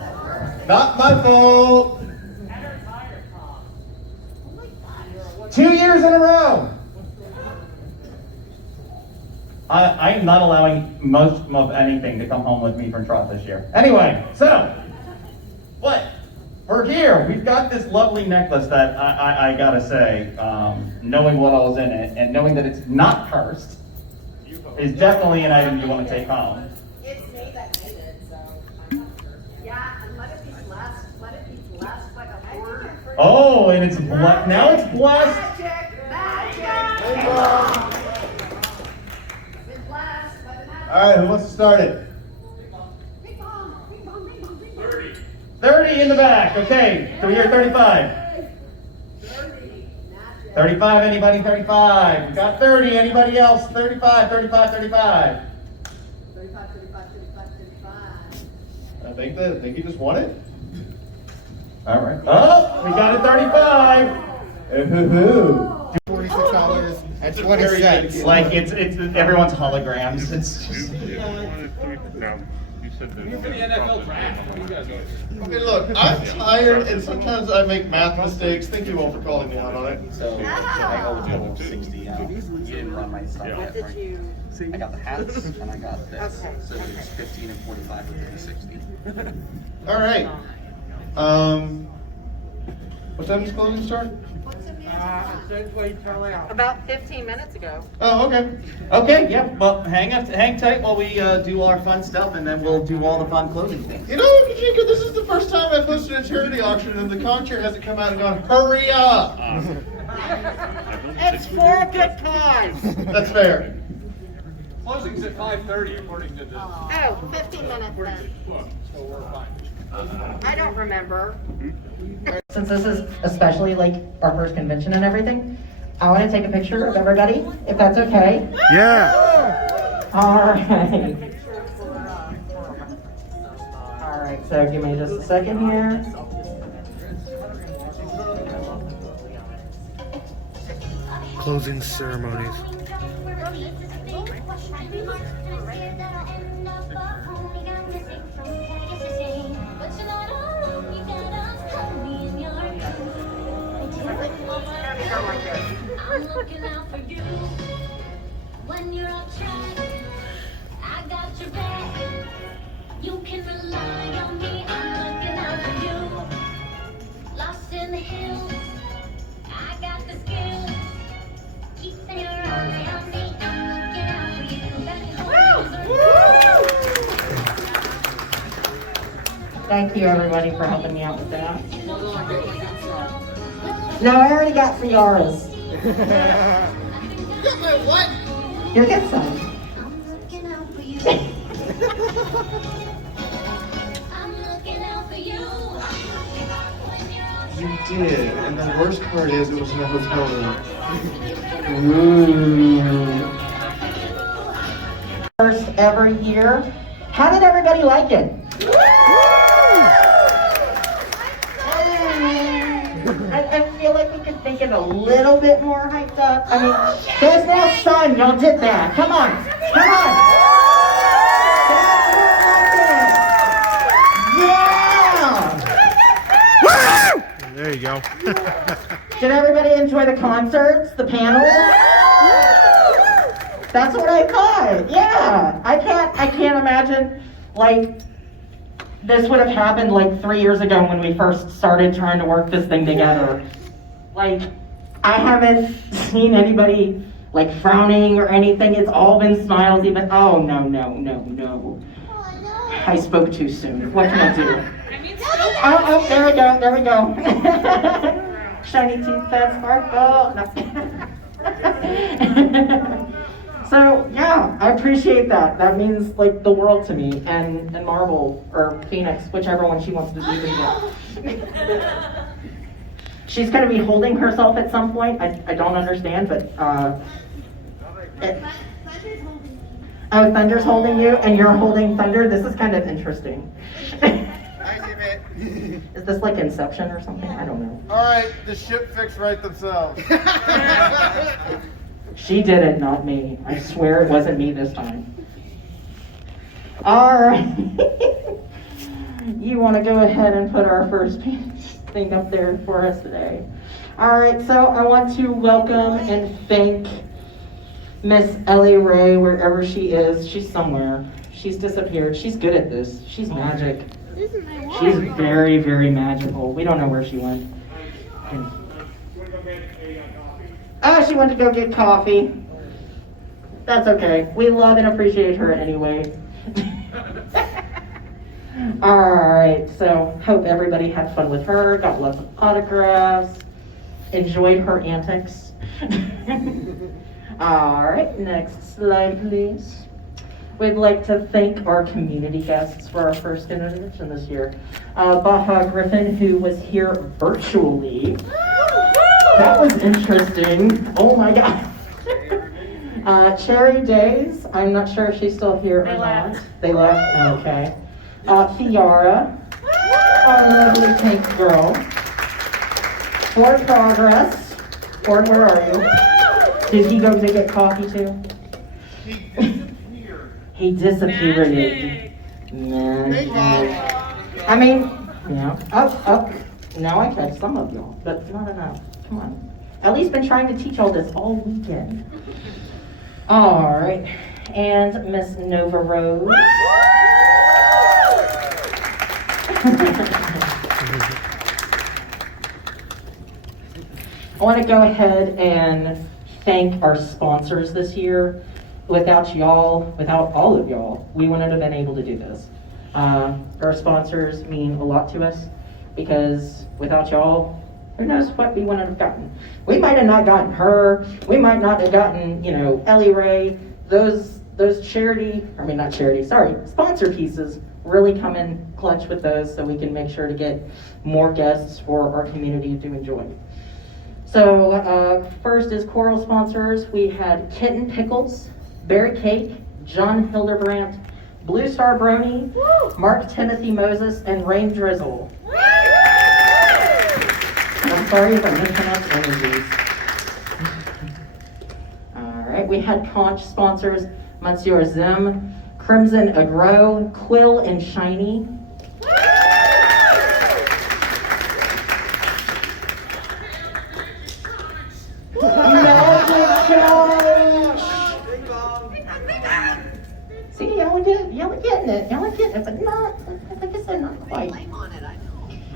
Not my fault. 2 years in a row. I am not allowing most of anything to come home with me from Trot this year. Anyway, so, we're here. We've got this lovely necklace that I gotta say, knowing what all's in it and knowing that it's not cursed, is definitely an item you want to take home. It's me that made it, so I'm not sure. Yeah, and let it be blessed. Let it be blessed like a word. Oh, and it's now it's blessed. Magic! It's blessed by the magic. All right, who wants to start it? Bing bong, bing bong, bing bong, bing bong. 30 in the back. Okay, so we hear 35. 35, anybody? 35. We got 30. Anybody else? 35, 35, 35. 35, 35, 35, 35. I think he just won it. All right. Oh, we got a 35. Ooh. $46 and 20 cents. Like it's everyone's holograms. It's just. Okay, look, I'm tired and sometimes I make math mistakes. Thank you all for calling me out on it. So I go with total 60. You didn't run my stuff yet, right? I got the hats and I got this. Okay. So it's 15 and 45 would be 60. All right. What time does closing start? About 15 minutes ago. Oh, okay. Okay. Yep. Well, hang tight while we do our fun stuff, and then we'll do all the fun closing things. You know, Kajika, this is the first time I've hosted a charity auction and the concert hasn't come out and gone, hurry up! It's for a good cause. That's fair. Closing's at 5:30 according to the Oh, 15 minutes then. book, so we're fine. I don't remember. Since this is especially like our first convention and everything, I want to take a picture of everybody, if that's okay. Yeah. All right. All right, so give me just a second here. Closing ceremonies. I'm looking out for you. When you're off track, I got your back. You can rely on me. I'm looking out for you. Lost in the hills, I got the skills. Keeping your eye on me. I'm looking out for you. Thank you, everybody, for helping me out with that. No, I already got Ciara's. You got my what? You'll get some. I'm looking out for you. I'm looking out for you. You did, and the worst part is it was in a hotel room. Ooh. First ever year. How did everybody like it? I feel like we could make it a little bit more hyped up. I mean, there's no sun. Y'all did that. Come on. Come on. Yeah. There you go. Did everybody enjoy the concerts, the panels? That's what I thought. Yeah. I can't imagine like this would have happened like 3 years ago when we first started trying to work this thing together. Like, I haven't seen anybody like frowning or anything. It's all been smiles even. Oh, no. I spoke too soon. What can I do? Oh, there we go. Shiny teeth that sparkle. No. So, yeah, I appreciate that. That means, like, the world to me. And Marvel, or Phoenix, whichever one she wants to do again. She's going to be holding herself at some point. I don't understand, but, oh, Thunder's holding you, and you're holding Thunder? This is kind of interesting. Is this like Inception or something? I don't know. All right, the ship fixed right themselves. She did it, not me. I swear it wasn't me this time. All right. You want to go ahead and put our first thing up there for us today. All right, so I want to welcome and thank Miss Ellie Ray, wherever she is. She's somewhere. She's disappeared. She's good at this. She's magic. She's very, very magical. We don't know where she went. Oh, she went to go get coffee. That's okay. We love and appreciate her anyway. Alright, so hope everybody had fun with her, got lots of autographs, enjoyed her antics. Alright, next slide please. We'd like to thank our community guests for our first intervention this year. Baha Griffin, who was here virtually. That was interesting. Oh my God. Cherry Days, I'm not sure if she's still here or not. They left? Okay. Fiara, our lovely pink girl. Ford Progress. Ford, where are you? Did he go to get coffee too? He disappeared. Man. I mean, yeah. Up. Now I catch some of y'all, but not enough. Come on. At least been trying to teach all this all weekend. All right. And Miss Nova Rose. I want to go ahead and thank our sponsors this year. Without y'all, without all of y'all, we wouldn't have been able to do this. Our sponsors mean a lot to us because without y'all, who knows what we wouldn't have gotten. We might have not gotten her. We might not have gotten, Ellie Ray. Those sponsor pieces really come in clutch with those so we can make sure to get more guests for our community to enjoy. So first is choral sponsors. We had Kitten Pickles, Berry Cake, John Hildebrandt, Blue Star Brony, Mark Timothy Moses, and Rain Drizzle. I'm sorry if I mispronounced any of these. All right, we had conch sponsors, Monsieur Zim, Crimson Agro, Quill and Shiny. See, y'all are getting it, but not, like I said, not quite.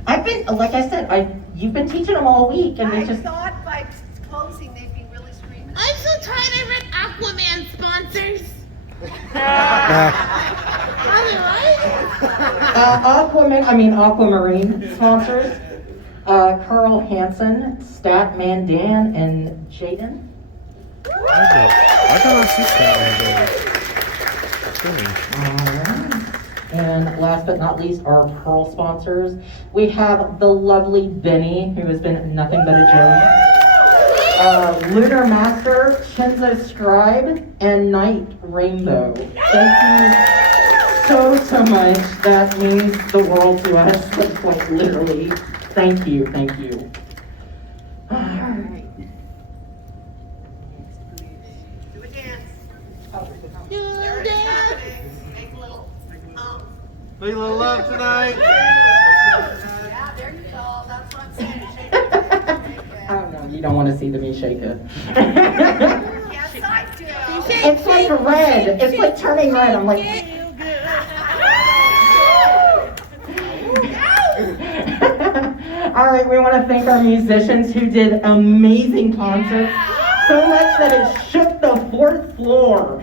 I've been, like I said, you've been teaching them all week, and they just. I thought by closing they'd be really screaming. I'm so tired of red Aquaman sponsors. Aquamarine sponsors. Carl Hansen, Statman Dan, and Jaden. I don't see Statman Dan. And last but not least, our Pearl sponsors. We have the lovely Benny, who has been nothing but a joke. Lunar Master, Shinzo Scribe, and Night Rainbow. Thank you so much. That means the world to us, like literally. Thank you. All right. Do a dance. Do a dance. Make a little. Big little love tonight. Yeah, there you go. That's what I'm saying. I don't know. You don't want to see the me shake it. Yes, I do. It's like red. It's like turning red. I'm like. All right, we want to thank our musicians who did amazing concerts. So so much that it shook the 4th floor.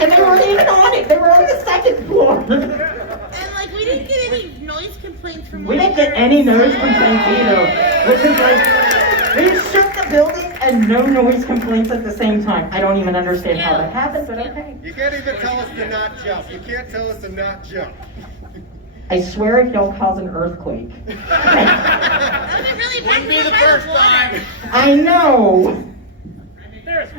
And they weren't even on it. They were on the 2nd floor. And like, we didn't get any noise complaints from We didn't get any noise complaints either. Which is like, we shook the building and no noise complaints at the same time. I don't even understand how that happened, but okay. You can't even tell us to not jump. You can't tell us to not jump. I swear if y'all cause an earthquake. Wouldn't be the first time. I know.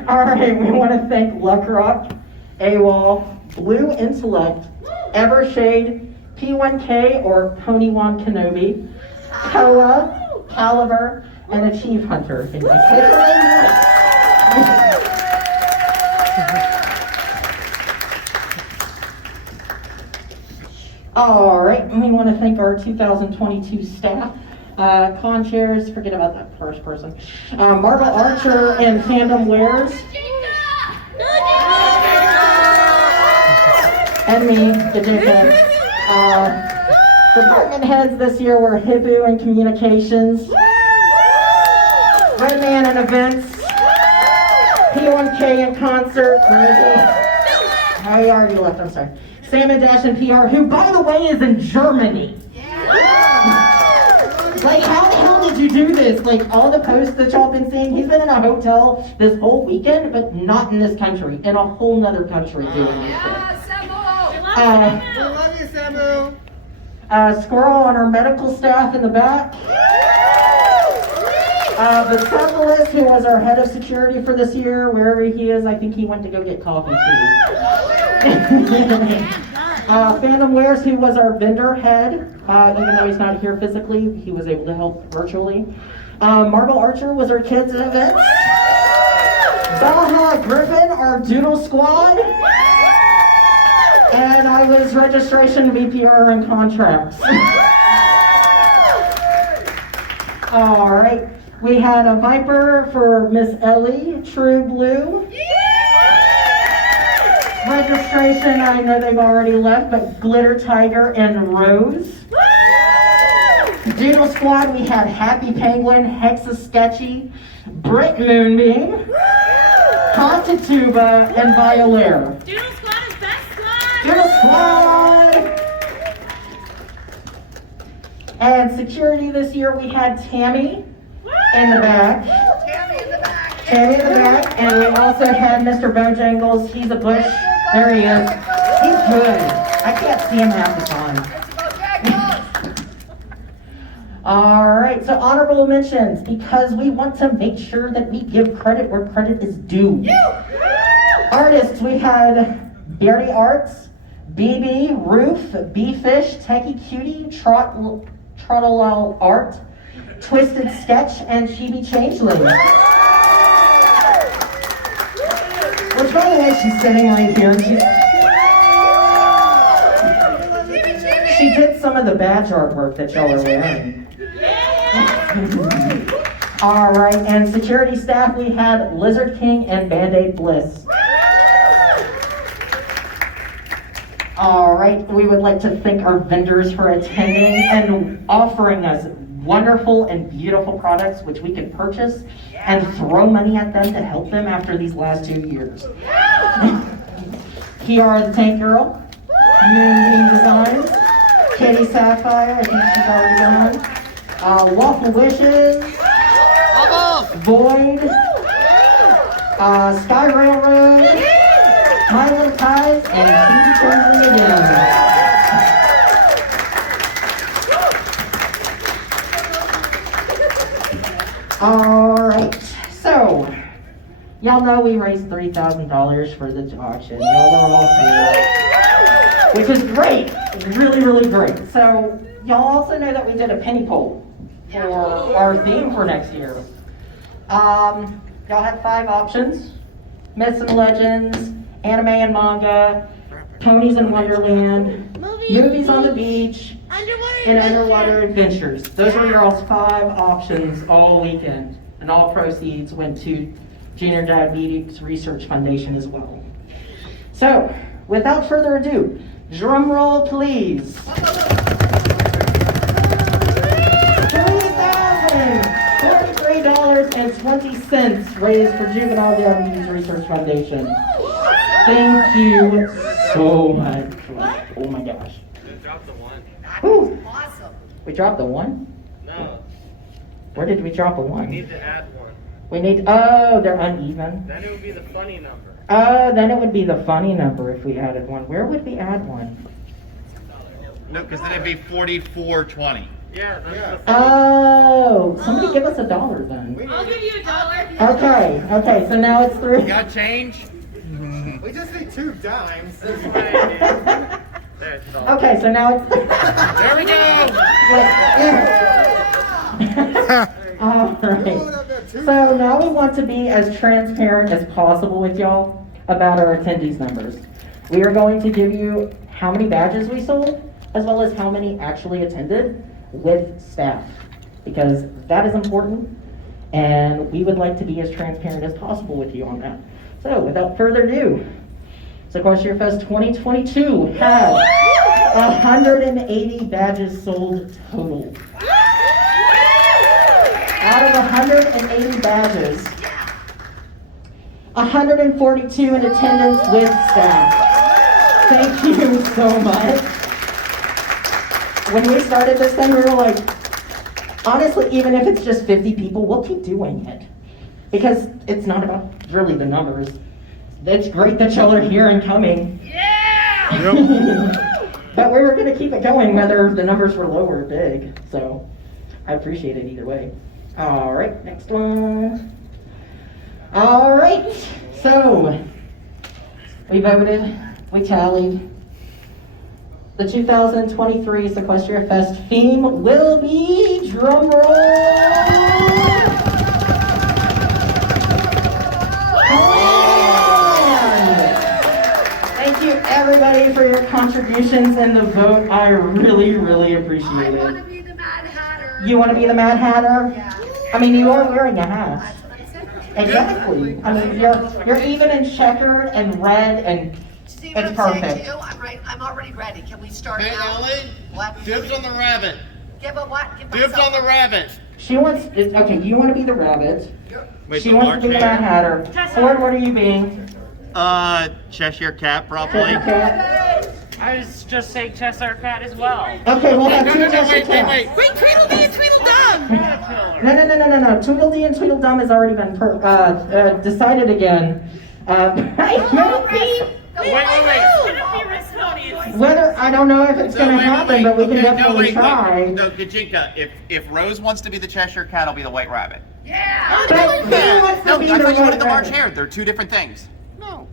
All right, we want to thank Luckrock, AWOL, Blue Intellect, Evershade, P1K or Ponywan Kenobi, Koa, Caliber, and Achieve Hunter. Did I say your name right? All right, we want to thank our 2022 staff. Con-chairs, forget about that first person. Marble Archer and Fandom Wares. And me, the JFan. Department heads this year were Hippo and Communications, Redman and Events, P1K and Concert. Oh, you already left, I'm sorry. Salmon Dash and PR, who, by the way, is in Germany. Like, how the hell did you do this? Like, all the posts that y'all been seeing, he's been in a hotel this whole weekend, but not in this country, in a whole nother country doing this shit. We love you, Samu. Squirrel on our medical staff in the back. The Centralist, who was our head of security for this year, wherever he is, I think he went to go get coffee too. Phantom Wares, who was our vendor head, even though he's not here physically, he was able to help virtually. Marble Archer was our kids at events. Baja Griffin, our Doodle Squad. And I was registration, VPR, and contracts. All right. We had a Viper for Miss Ellie, True Blue. Registration, I know they've already left, but Glitter Tiger and Rose. Doodle Squad, we had Happy Penguin, Hexa Sketchy, Brit Moonbeam, Haunted Tuba, and Violaire. Doodle Squad is best squad! Doodle Squad! And security this year, we had Tammy in the back. Tammy in the back, and we also had Mr. Bojangles. He's a bush. There he is. He's good. I can't see him half the time. All right, so honorable mentions, because we want to make sure that we give credit where credit is due. Artists, we had Beardy Arts, BB, Roof, B-Fish, Techie Cutie, Trottle Art, Twisted Sketch, and Chibi Changeling. Which, by the way, she's sitting right here. She did some of the badge artwork that y'all are wearing. All right, and security staff, we had Lizard King and Band-Aid Bliss. All right, we would like to thank our vendors for attending and offering us wonderful and beautiful products which we can purchase and throw money at them to help them after these last 2 years. Kiara the Tank Girl, Moonbeam Designs, Kitty Sapphire, I think she's already gone, Waffle Wishes, Void, Sky Railroad, My Little Ties, and Keep Changing Again. All right, so y'all know we raised $30,000 for the auction. Y'all are all here, which is great, really, really great. So y'all also know that we did a penny poll for our theme for next year. Y'all had 5 options: myths and legends, anime and manga, ponies in Wonderland, movies on the beach, and underwater adventures. Those were your all's 5 options all weekend, and all proceeds went to Junior Diabetes Research Foundation as well. So, without further ado, drum roll please. $3,043 20 cents raised for Juvenile Diabetes Research Foundation. Thank you so much. Oh my gosh. We dropped the one. Whew. Awesome. We dropped the one? No. Where did we drop a We one? need to add one. We need, oh, they're uneven. Then it would be the funny number. Oh, then it would be the funny number if we added one. Where would we add one? No, because then it'd be 44.20. Yeah, that's the Oh, somebody give us $1 then. I'll give you $1. Okay, so now it's through. You got change? We just need 2 dimes. There's $1. Okay, so now it's. There we go! All right. So now we want to be as transparent as possible with y'all about our attendees numbers. We are going to give you how many badges we sold, as well as how many actually attended with staff, because that is important, and we would like to be as transparent as possible with you on that. So without further ado, SeaQuestriaFest 2022 has 180 badges sold total. Out of 180 badges, 142 in attendance with staff. Thank you so much. When we started this thing, we were like, honestly, even if it's just 50 people, we'll keep doing it. Because it's not about really the numbers. It's great that y'all are here and coming. Yeah! But we were going to keep it going whether the numbers were low or big. So I appreciate it either way. All right, next one. All right, so we voted, we tallied. The 2023 SeaQuestriaFest theme will be drumroll. Thank you everybody for your contributions and the vote. I really, really appreciate it. I want to be the Mad Hatter. You want to be the Mad Hatter? Yeah. I mean, you are wearing a hat. That's what I said. Exactly. I mean, you're even in checkered and red, and See what it's I'm saying perfect. to you? I'm already ready. Can we start Hey, now? Ellie? What? Dibs on the rabbit. Give a what? Give Dibs myself on the rabbit. She wants. Okay, you want to be the rabbit. Wait, She the wants to be the March Mad Hare? Hatter. Ford, what are you being? Cheshire Cat, probably. Okay. I was just saying Cheshire Cat as well. Okay, we'll have No, two no, no, Cheshire wait, Cats. Wait, Tweedledee and Tweedledum! No. Tweedledee and Tweedledum has already been decided again. Whether I don't know if it's going to happen, but we can definitely try. No, Gajinka, if Rose wants to be the Cheshire Cat, I'll be the White Rabbit. Yeah! But who wants No, to be I the thought you White wanted the March Rabbit? Hare. They're two different things. No.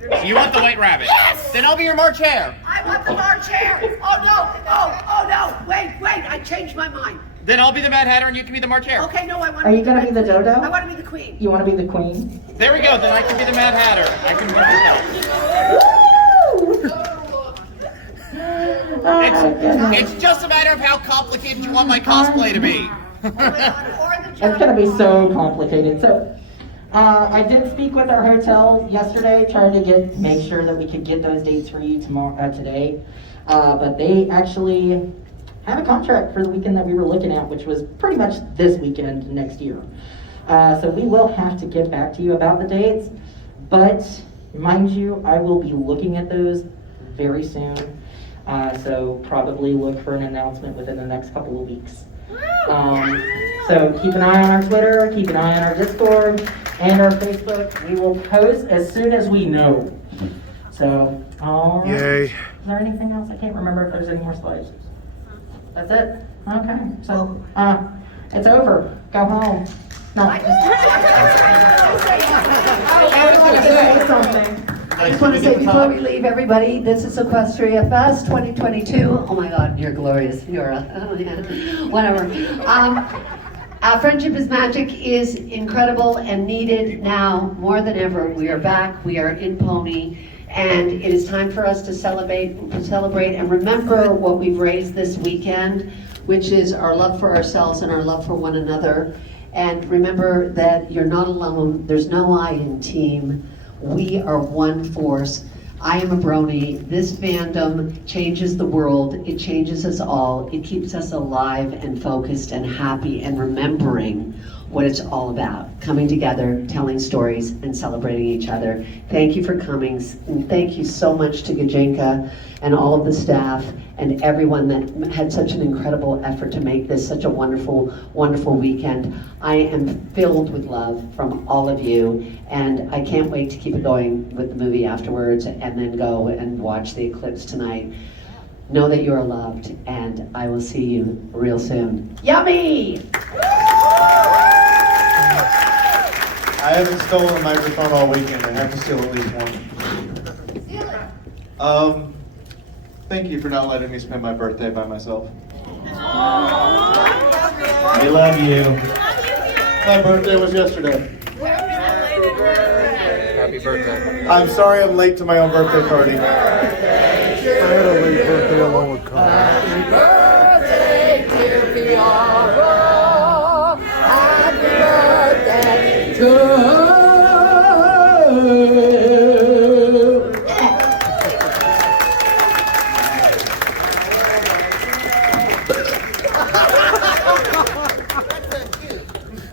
So you want the White Rabbit? Yes! Then I'll be your March Hare. I want the March Hare! Oh no! Oh no! Wait! I changed my mind. Then I'll be the Mad Hatter and you can be the March Hare. Okay, no, I want to Are you going to be the Dodo? I want to be the queen. You want to be the Queen? There we go. Then I can be the Mad Hatter. I can work with that. Oh, my goodness. It's just a matter of how complicated you want my cosplay to be. It's going to be so complicated. So, I did speak with our hotel yesterday, trying to make sure that we could get those dates for you today. But they actually have a contract for the weekend that we were looking at, which was pretty much this weekend next year. So we will have to get back to you about the dates. But mind you, I will be looking at those very soon. So probably look for an announcement within the next couple of weeks. So keep an eye on our Twitter, keep an eye on our Discord, and our Facebook. We will post as soon as we know. So, all right. Yay. Is there anything else? I can't remember if there's any more slides. That's it? Okay. So, it's over. Go home. No. I want to say something. I just want to say before we leave, everybody, this is SeaQuestriaFest 2022. Oh my God, you're glorious. You're whatever. Friendship is Magic is incredible and needed now more than ever. We are back. We are in Pony, and it is time for us to celebrate and remember what we've raised this weekend, which is our love for ourselves and our love for one another. And remember that you're not alone. There's no I in team. We are one force. I am a brony. This fandom changes the world. It changes us all. It keeps us alive and focused and happy and remembering what it's all about. coming together, telling stories, and celebrating each other. Thank you for coming. And thank you so much to Gajenka and all of the staff and everyone that had such an incredible effort to make this such a wonderful, wonderful weekend. I am filled with love from all of you, and I can't wait to keep it going with the movie afterwards and then go and watch the eclipse tonight. Know that you are loved, and I will see you real soon. Yummy! I haven't stolen a microphone all weekend. I have to steal at least one. Thank you for not letting me spend my birthday by myself. We love you. My birthday was yesterday. Happy birthday. I'm sorry I'm late to my own birthday party. I had a late birthday along with Connor. Happy birthday, dear Fiora. Happy birthday to you.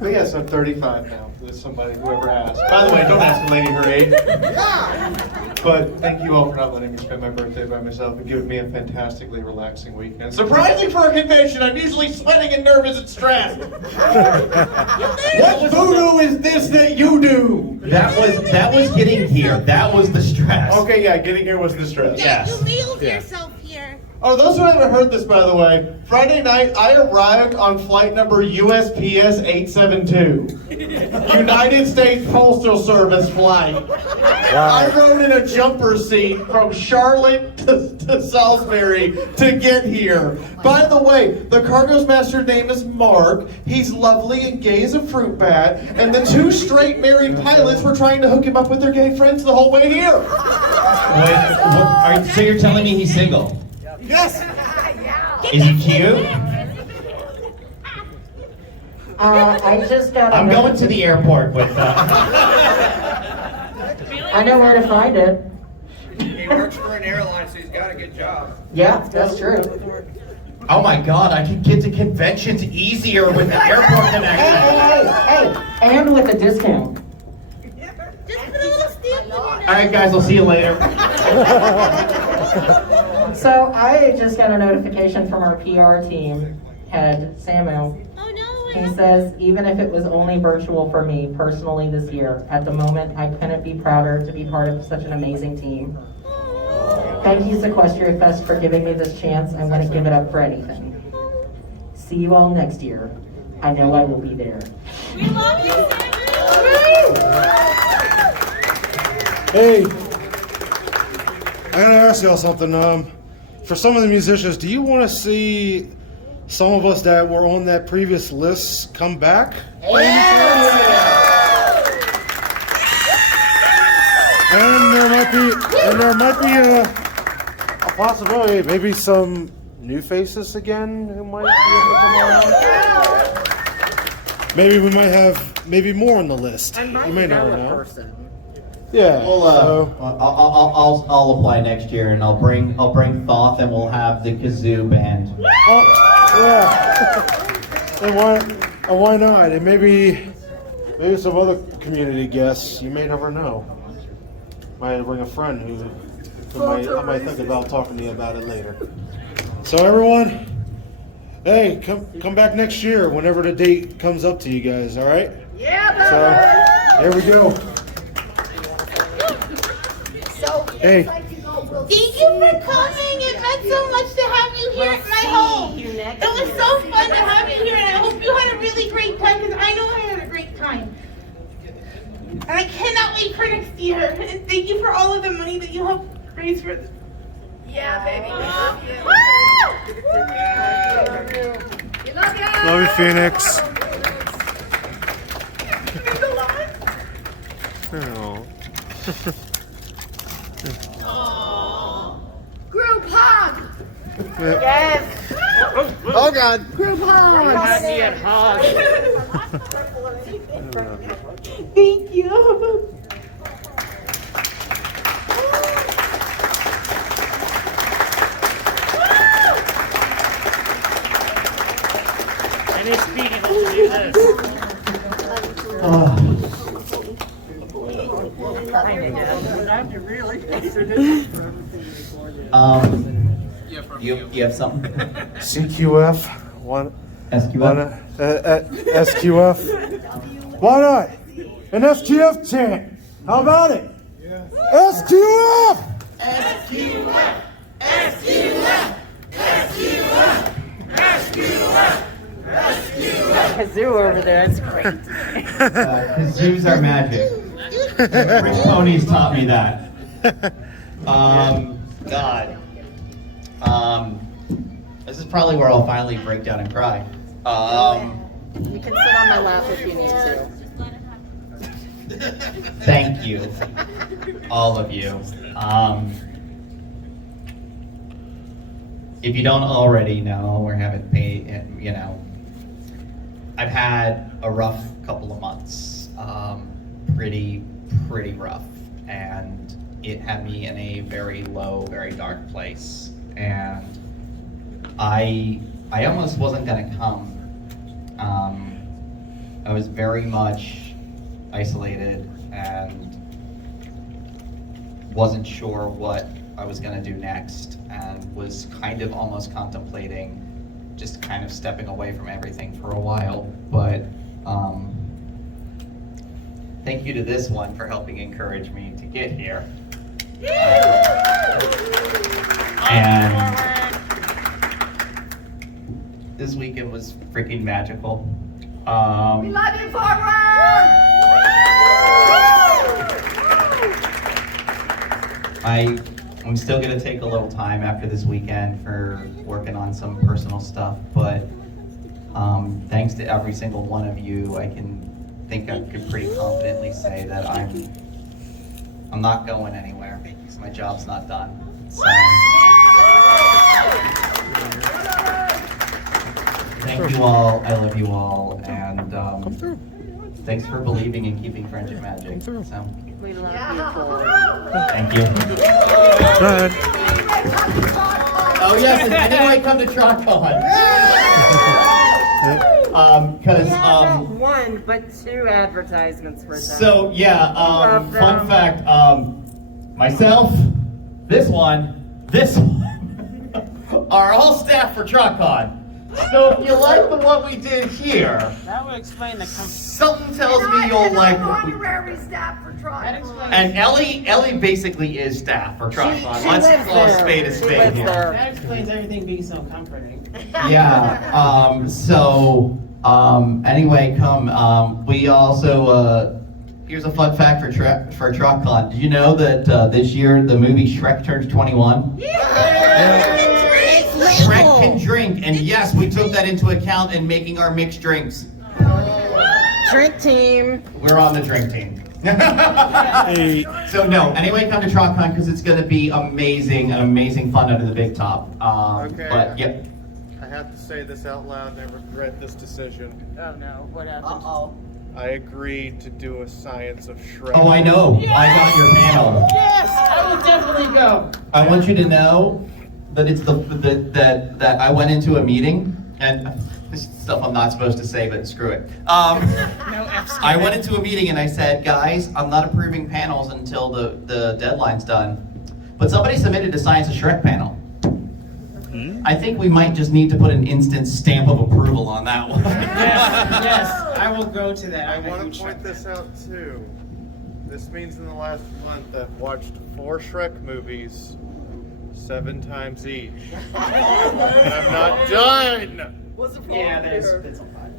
Yes, I'm 35 now. There's somebody, whoever asked. By the way, don't ask a lady her age. But thank you all for not letting me spend my birthday by myself and giving me a fantastically relaxing weekend. Surprising for a convention, I'm usually sweating and nervous and stressed. What voodoo is this that you do? That was getting here. That was the stress. Okay, yeah, getting here was the stress. Yes. You reeled yourself here. Oh, those who haven't heard this, by the way, Friday night I arrived on flight number USPS 872. United States Postal Service flight. I rode in a jumper seat from Charlotte to Salisbury to get here. By the way, the cargo's master's name is Mark. He's lovely and gay as a fruit bat. And the two straight married pilots were trying to hook him up with their gay friends the whole way here. Wait, so you're telling me he's single? Yes. Is he cute? I just got. I'm going to the airport with. I know where to find it. He works for an airline, so he's got a good job. Yeah, that's true. Oh my God! I can get to conventions easier with the airport connection. Hey! And with a discount. Just put a little stamp on All right, guys. I'll see you later. So I just got a notification from our PR team head, Samuel. Oh no! He says, even if it was only virtual for me personally this year, at the moment I couldn't be prouder to be part of such an amazing team. Thank you, SeaQuestriaFest, for giving me this chance. I wouldn't give it up for anything. See you all next year. I know I will be there. We love you, Hey, I gotta ask y'all something. For some of the musicians, do you want to see some of us that were on that previous list come back? And there might be a possibility, maybe some new faces again who might be able to come around. Maybe we might have more on the list. You may never know. Yeah. Well, I'll apply next year, and I'll bring Thoth, and we'll have the kazoo band. Oh, yeah. And why not? And maybe some other community guests. You may never know. Might bring a friend who I might think about talking to you about it later. So everyone, hey, come back next year whenever the date comes up to you guys. All right? Yeah, So here we go. Hey. Thank you for coming. It meant so much to have you here at my home. It was so fun to have you here, and I hope you had a really great time, because I know I had a great time. And I cannot wait for next year. And thank you for all of the money that you helped raise for this. Yeah, baby. We love you. Love you, Phoenix. Group hug. Yes. Oh God. Group hug. Thank you. And it's speaking, let's do this. You have something? CQF, SQF? SQF. Why not? An SQF chant. How about it? SQF! SQF! SQF! SQF! SQF! Kazoo over there, that's great. Kazoos are magic. Rich Ponies taught me that. God. This is probably where I'll finally break down and cry. You can sit on my lap if you need to. Thank you, all of you. If you don't already know or haven't paid, I've had a rough couple of months, pretty rough, and it had me in a very low, very dark place, and I almost wasn't gonna come. I was very much isolated and wasn't sure what I was gonna do next, and was kind of almost contemplating just kind of stepping away from everything for a while, but thank you to this one for helping encourage me to get here. And this weekend was freaking magical. We love you, forward! I'm still gonna take a little time after this weekend for working on some personal stuff, but thanks to every single one of you, I could pretty confidently say that I'm not going anywhere because my job's not done. So, thank you all, I love you all, and thanks for believing and keeping friendship magic. So, We love you, Cole. thank you. Oh yes, and anyway, come to TrotCon. Because Not one, but 2 advertisements for that. so yeah, fun fact, myself, this one, are all staff for TrotCon. So if you like what we did here, That would explain the something tells me you'll like what we. Honorary staff for TrotCon. And Ellie basically is staff for TrotCon. Let's call a spade a spade here. That explains everything being so comforting. Yeah. Anyway, we also here's a fun fact for TrotCon. Did you know that this year the movie Shrek turns 21? Shrek can drink, and yes, we took that into account in making our mixed drinks. Drink team. We're on the drink team. So no, anyway, come to TrotCon because it's going to be amazing fun under the big top. Okay. But yep. I have to say this out loud, and I regret this decision. Oh no, what happened? Uh-oh. I agreed to do a science of Shrek. Oh, I know. Yes! I got your panel. Yes, I would definitely go. I want you to know that it's that I went into a meeting, and this is stuff I'm not supposed to say, but screw it. I went into a meeting and I said, guys, I'm not approving panels until the deadline's done. But somebody submitted a Science of Shrek panel. I think we might just need to put an instant stamp of approval on that one. Yes, I will go to that. I want to point this out too. This means in the last month I've watched 4 Shrek movies 7 times each. And I'm not done! Yeah, that's a lot.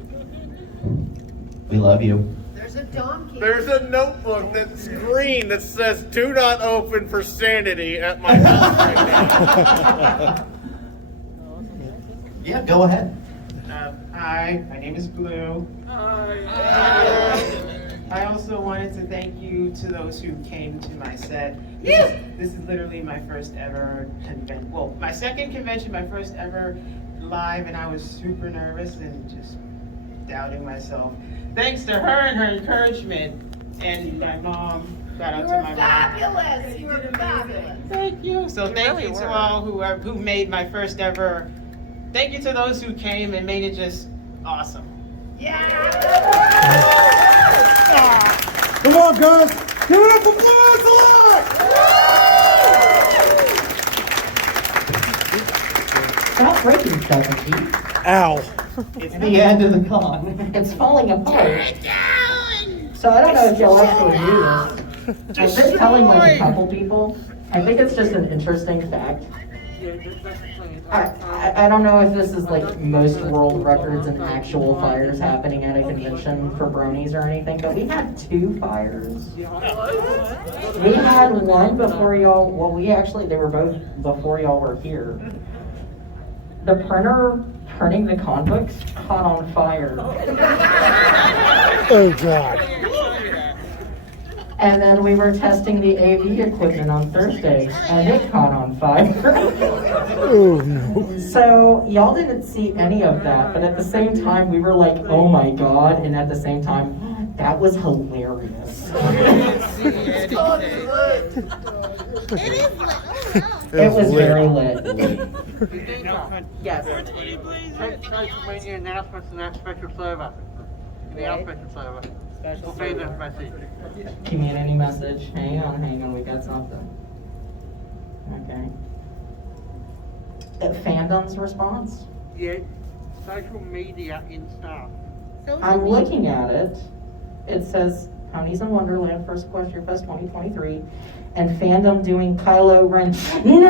We love you. There's a donkey. There's a notebook that's green that says "Do not open for sanity" at my house right now. Yeah, go ahead. Hi, my name is Blue. I also wanted to thank you to those who came to my set. This is literally my first ever convention. Well, my second convention, my first ever live, and I was super nervous and just doubting myself. Thanks to her and her encouragement, and my mom. Shout out to my mom. Fabulous! You were fabulous. Thank you. So thank you to all who made my first ever. Thank you to those who came and made it just awesome. Yeah! Come on, guys. Stop breaking stuff, Pete. Ow. It's the end of the con. It's falling apart. So I don't know if y'all actually knew this. I've been telling like a couple people. I think it's just an interesting fact. I don't know if this is like most world records and actual fires happening at a convention for bronies or anything, but we had 2 fires. We had one before y'all, well, they were both before y'all were here. The printer printing the con books caught on fire. Oh, God. And then we were testing the AV equipment on Thursday, and it caught on fire. Oh, no. So y'all didn't see any of that, but at the same time, we were like, oh my God, and at the same time, that was hilarious. It was very lit. Yes. Make your announcements in that special server. In the special server. Okay, this message. Community message. Hang on, we got something. Okay. Fandom's response? Yeah, social media in stuff. I'm looking at it. It says Ponies in Wonderland for SeaQuestriaFest 2023, and fandom doing Kylo Ren. No!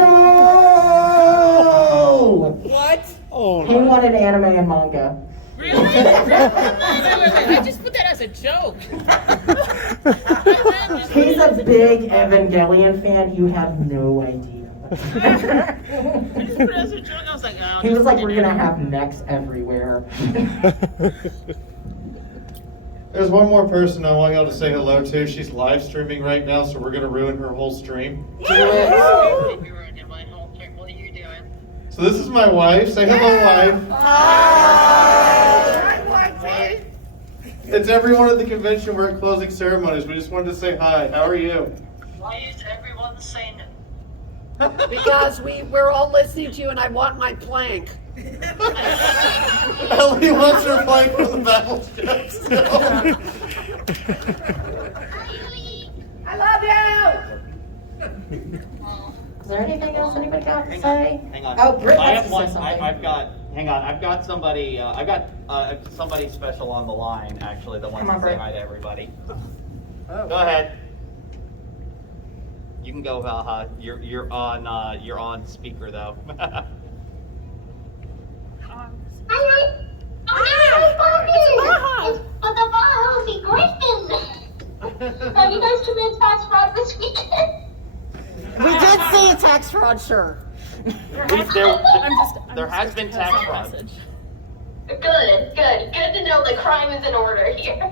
What? Oh, He wanted anime and manga. Really? Wait, I just put that as a joke. He's a big Evangelion fan. You have no idea. I just put it as a joke. I was like, oh, He was like, we're gonna have mechs everywhere. There's one more person I want y'all to say hello to. She's live streaming right now, so we're gonna ruin her whole stream. So this is my wife. Say hello, wife. Hi, wifey. It's everyone at the convention. We're at closing ceremonies. We just wanted to say hi. How are you? Why is everyone saying it? Because we're all listening to you, and I want my plank. Ellie wants her plank from the battleship. I love you. Is there anything else anybody got to say? Hang on. Oh, Britt I wants have to one. say something. I've got somebody. Somebody special on the line actually that wants Come on, to say Britt. hi to everybody. Go ahead. You can go, Valha. You're on speaker though. Have you guys committed tax fraud this weekend? We did see a tax fraud, sure. There has been tax fraud. Good to know the crime is in order here.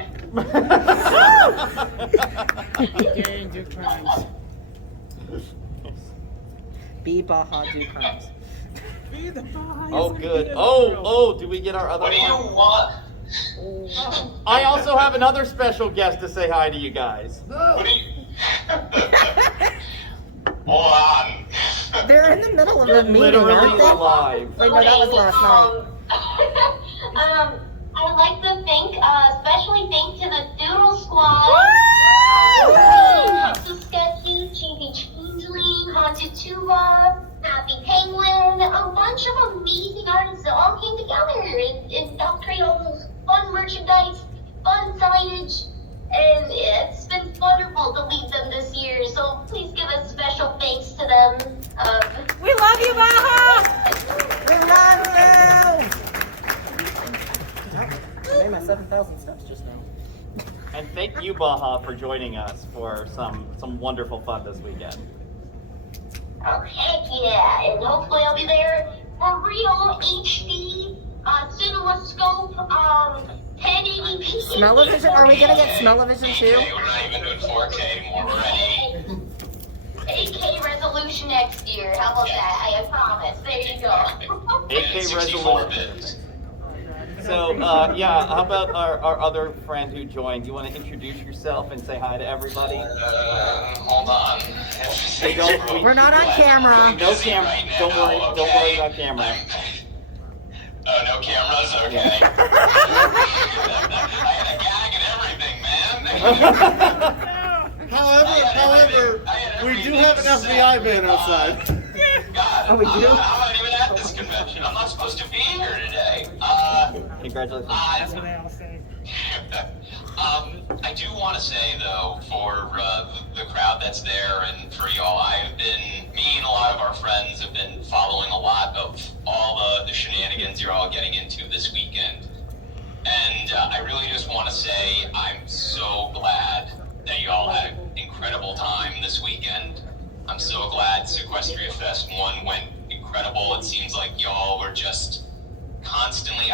Be Baja, do crimes. Be the Baja. Oh, good. Oh, do we get our other? What do you want? I also have another special guest to say hi to you guys. What do you... Hold on. They're in the middle of You're a meeting, literally aren't they? live. Wait, no, that was last night. I would like to especially thank to the Doodle Squad. Texas Sketches, Cheesy Changeling, Haunted Tuba, Happy Penguin, a bunch of amazing artists that all came together and helped create all this fun merchandise, fun signage, and it's been wonderful to lead them this year, so please give a special thanks to them. We love you, Baja. We love you. I made my 7,000 steps just now. And thank you, Baja, for joining us for some wonderful fun this weekend. Oh, heck yeah, and hopefully I'll be there for real HD, CinemaScope, 1080p. Smell-o-vision? Are we gonna get smell-o-vision too? We're not even doing 4K anymore. We're ready. 8K resolution next year. How about that? I promise. There you go. 8K resolution. So, how about our other friend who joined? You want to introduce yourself and say hi to everybody? Hold on. Hey, We're not on camera. No camera. Don't worry about camera. Oh, no cameras? Okay. I had a gag and everything, man. However, we do have an FBI van outside. God, Oh, we do? I'm not even at this convention. I'm not supposed to be here today. Congratulations. That's what they all say. I do want to say, though, for the crowd that's there and for y'all, me and a lot of our friends have been following a lot of all the shenanigans you're all getting into this weekend. And I really just want to say I'm so glad that y'all had an incredible time this weekend. I'm so glad SeaQuestriaFest 1 went incredible. It seems like y'all were just constantly,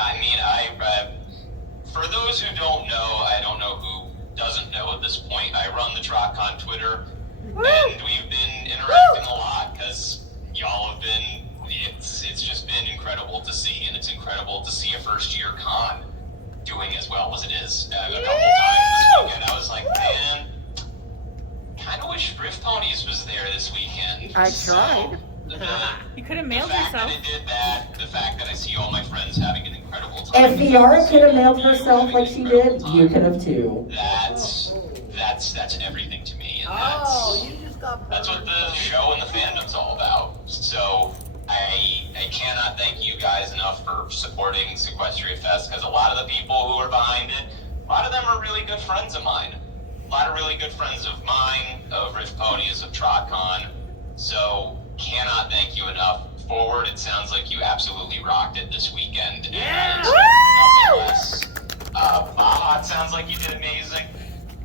for those who don't know, I don't know who doesn't know at this point, I run the TrotCon Twitter, and we've been interacting a lot, because y'all have been, it's just been incredible to see, and it's incredible to see a first-year con doing as well as it is. A couple times this weekend, I was like, man, kind of wish Rift Ponies was there this weekend. I tried. You could have mailed yourself. The fact that it did that, the fact that I see all my friends having an incredible time. If Fiora could have mailed herself like she did, you could have too. That's everything to me, and that's what the show and the fandom's all about. So I cannot thank you guys enough for supporting SeaQuestriaFest, because a lot of the people who are behind it, a lot of them are really good friends of mine. A lot of really good friends of mine, of Rift Ponies, of TrotCon. So cannot thank you enough. Forward, it sounds like you absolutely rocked it this weekend. And nothing less. Baha, it sounds like you did amazing.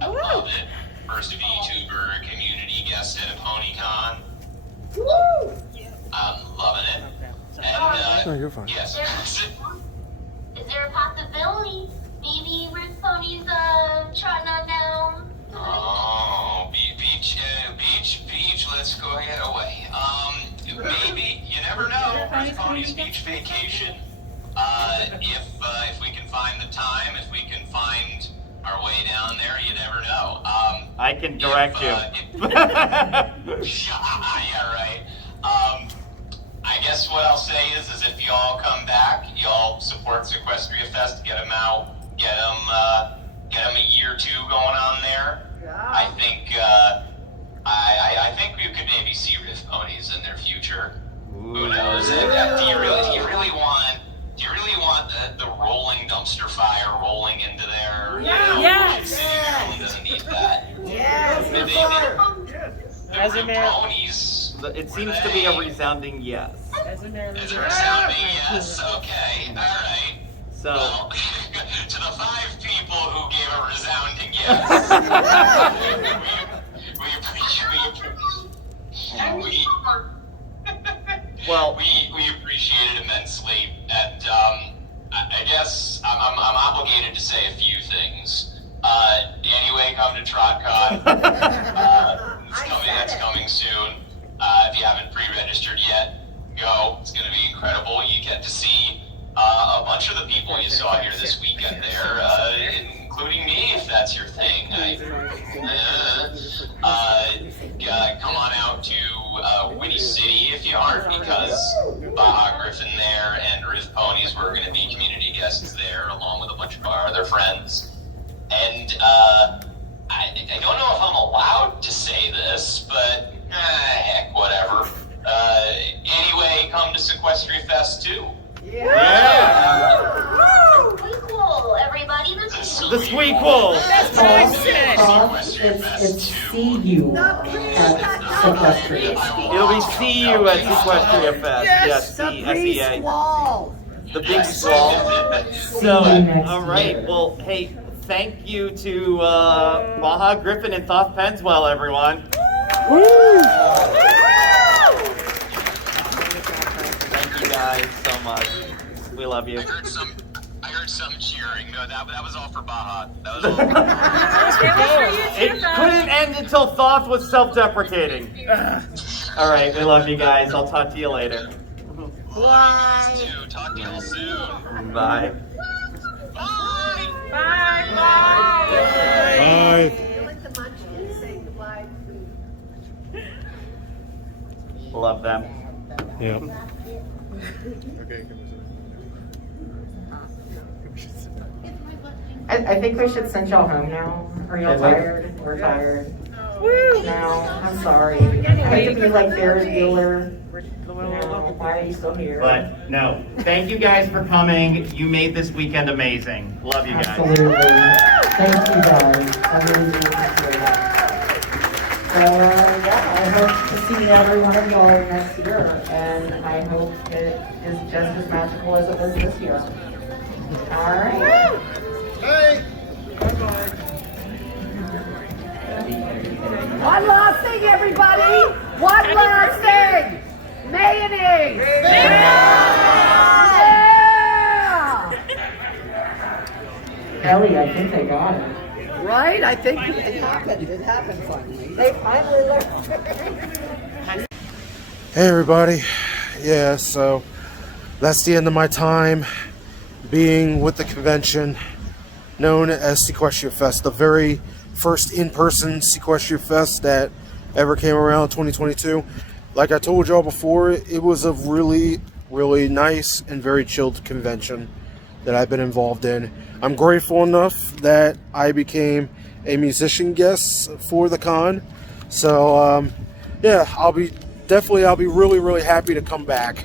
I love it. First VTuber community guest at a PonyCon. I'm loving it. And you're fine. Yes. Is there a possibility maybe Rift Ponies trotting on down? Oh, beach, let's go ahead away. Maybe, you never know. Rift Ponies beach vacation. If we can find the time, if we can find our way down there, you never know. I can direct you. Yeah, right. I guess what I'll say is if y'all come back, y'all support SeaQuestriaFest, get them out, get them a year or two going on there. I think I think we could maybe see Rift Ponies in their future. Who knows? Do you really want the rolling dumpster fire rolling into there? Yes. City doesn't need that. Yes. The Rift Ponies. It seems to be a resounding yes. It's a resounding yes. Okay. All right. So. Well, to the 5 people who gave a resounding yes, we appreciate it immensely, and I guess I'm obligated to say a few things. Anyway, come to TrotCon. That's coming soon. If you haven't pre-registered yet, go. It's going to be incredible. You get to see a bunch of the people you saw here this weekend there, including me, if that's your thing. Come on out to Winnie City if you aren't, because Baha Griffin there and Rift Ponies were going to be community guests there, along with a bunch of our other friends. And I don't know if I'm allowed to say this, but heck, whatever. Anyway, come to SeaQuestriaFest too. Squeakquel, everybody, the squeakquel. That's what I said. It's see you at SeaQuestriaFest. It'll be see you at SeaQuestriaFest. Yes, the big SEA. squall. The big squall. So, all right. Well, hey, thank you to Baha Griffin and Thoth Penswell, everyone. Thank you guys so much. We love you. I heard some cheering. No, that was all for Baha. That was all for It couldn't end until Thoth was self-deprecating. All right, we love you guys. I'll talk to you later. Bye. Talk to you soon. Bye. Bye. Bye. Love them. Yeah. I think we should send y'all home now. Are y'all tired? We're tired. No, I'm sorry. I hate to be like Ferris Bueller. Why are you still here? But no, thank you guys for coming. You made this weekend amazing. Love you guys. Absolutely. Thank you guys. I really do appreciate it. So yeah, I hope to see every one of y'all next year, and I hope it is just as magical as it was this year. All right. Hey! One last thing, everybody. One last thing. Mayonnaise. Yeah. Ellie, I think they got it. Right? I think it happened. It happened finally. They finally learned. Hey everybody, yeah, so that's the end of my time being with the convention known as SeaQuestiaFest, the very first in-person SeaQuestiaFest that ever came around 2022. Like I told y'all before, it was a really, really nice and very chilled convention that I've been involved in. I'm grateful enough that I became a musician guest for the con, so yeah, I'll be really, really happy to come back.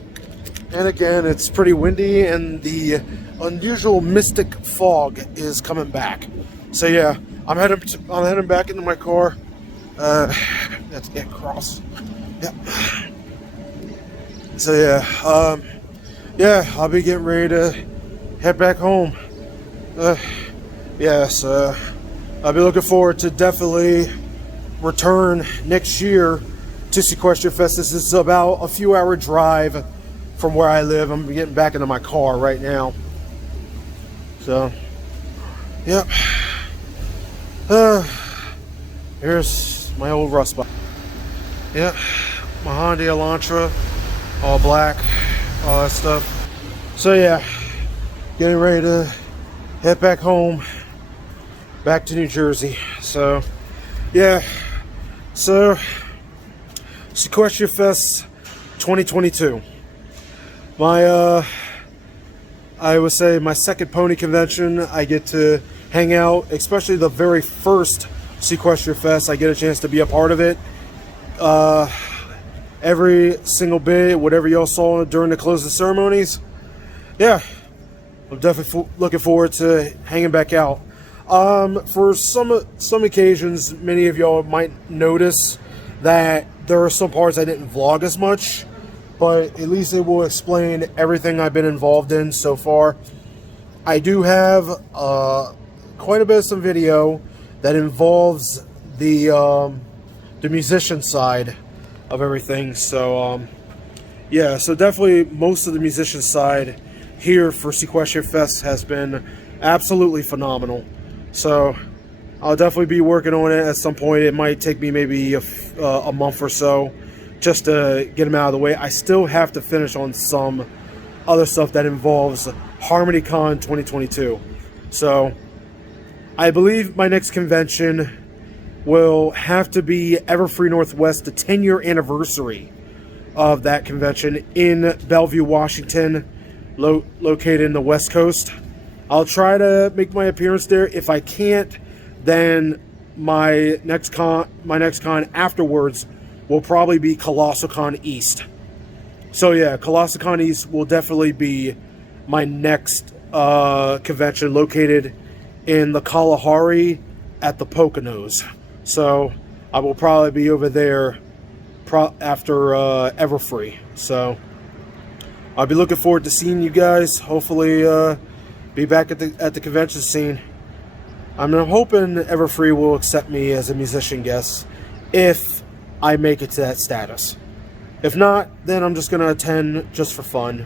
And again, it's pretty windy and the unusual mystic fog is coming back. So yeah, I'm heading back into my car. Let's get across. Yeah. So yeah, yeah, I'll be getting ready to head back home. Yes, I'll be looking forward to definitely return next year to SeaQuestiaFest. This is about a few hour drive from where I live. I'm getting back into my car right now. So, yep. Here's my old rust bike. Yep, my Honda Elantra, all black, all that stuff. So yeah, getting ready to head back home, back to New Jersey. So, yeah, so SeaQuestiaFest 2022. My, I would say my second pony convention. I get to hang out, especially the very first SeaQuestiaFest. I get a chance to be a part of it. Every single bit, whatever y'all saw during the closing ceremonies. Yeah, I'm definitely looking forward to hanging back out. For some occasions, many of y'all might notice that there are some parts I didn't vlog as much, but at least it will explain everything I've been involved in so far. I do have quite a bit of some video that involves the musician side of everything. So yeah, so definitely most of the musician side here for SeaQuestiaFest has been absolutely phenomenal. So I'll definitely be working on it at some point. It might take me maybe a month or so just to get them out of the way. I still have to finish on some other stuff that involves HarmonyCon 2022. So I believe my next convention will have to be Everfree Northwest, the 10-year anniversary of that convention in Bellevue, Washington, located in the West Coast. I'll try to make my appearance there. If I can't, then my next con afterwards will probably be ColossalCon East. So yeah, ColossalCon East will definitely be my next convention, located in the Kalahari at the Poconos. So I will probably be over there after Everfree. So I'll be looking forward to seeing you guys. Hopefully be back at the convention scene. I'm hoping Everfree will accept me as a musician guest if I make it to that status. If not, then I'm just going to attend just for fun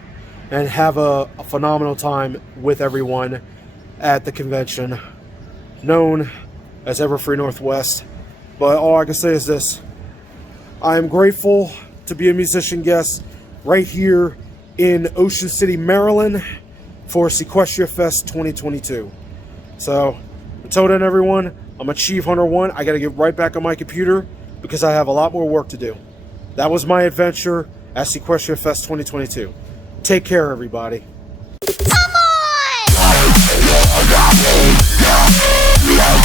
and have a phenomenal time with everyone at the convention known as Everfree Northwest. But all I can say is this: I am grateful to be a musician guest right here in Ocean City, Maryland for SeaQuestiaFest 2022. So until then, everyone, I'm Achieve Hunter 1. I got to get right back on my computer because I have a lot more work to do. That was my adventure at SeaQuestiaFest 2022. Take care, everybody. Come on! Yeah.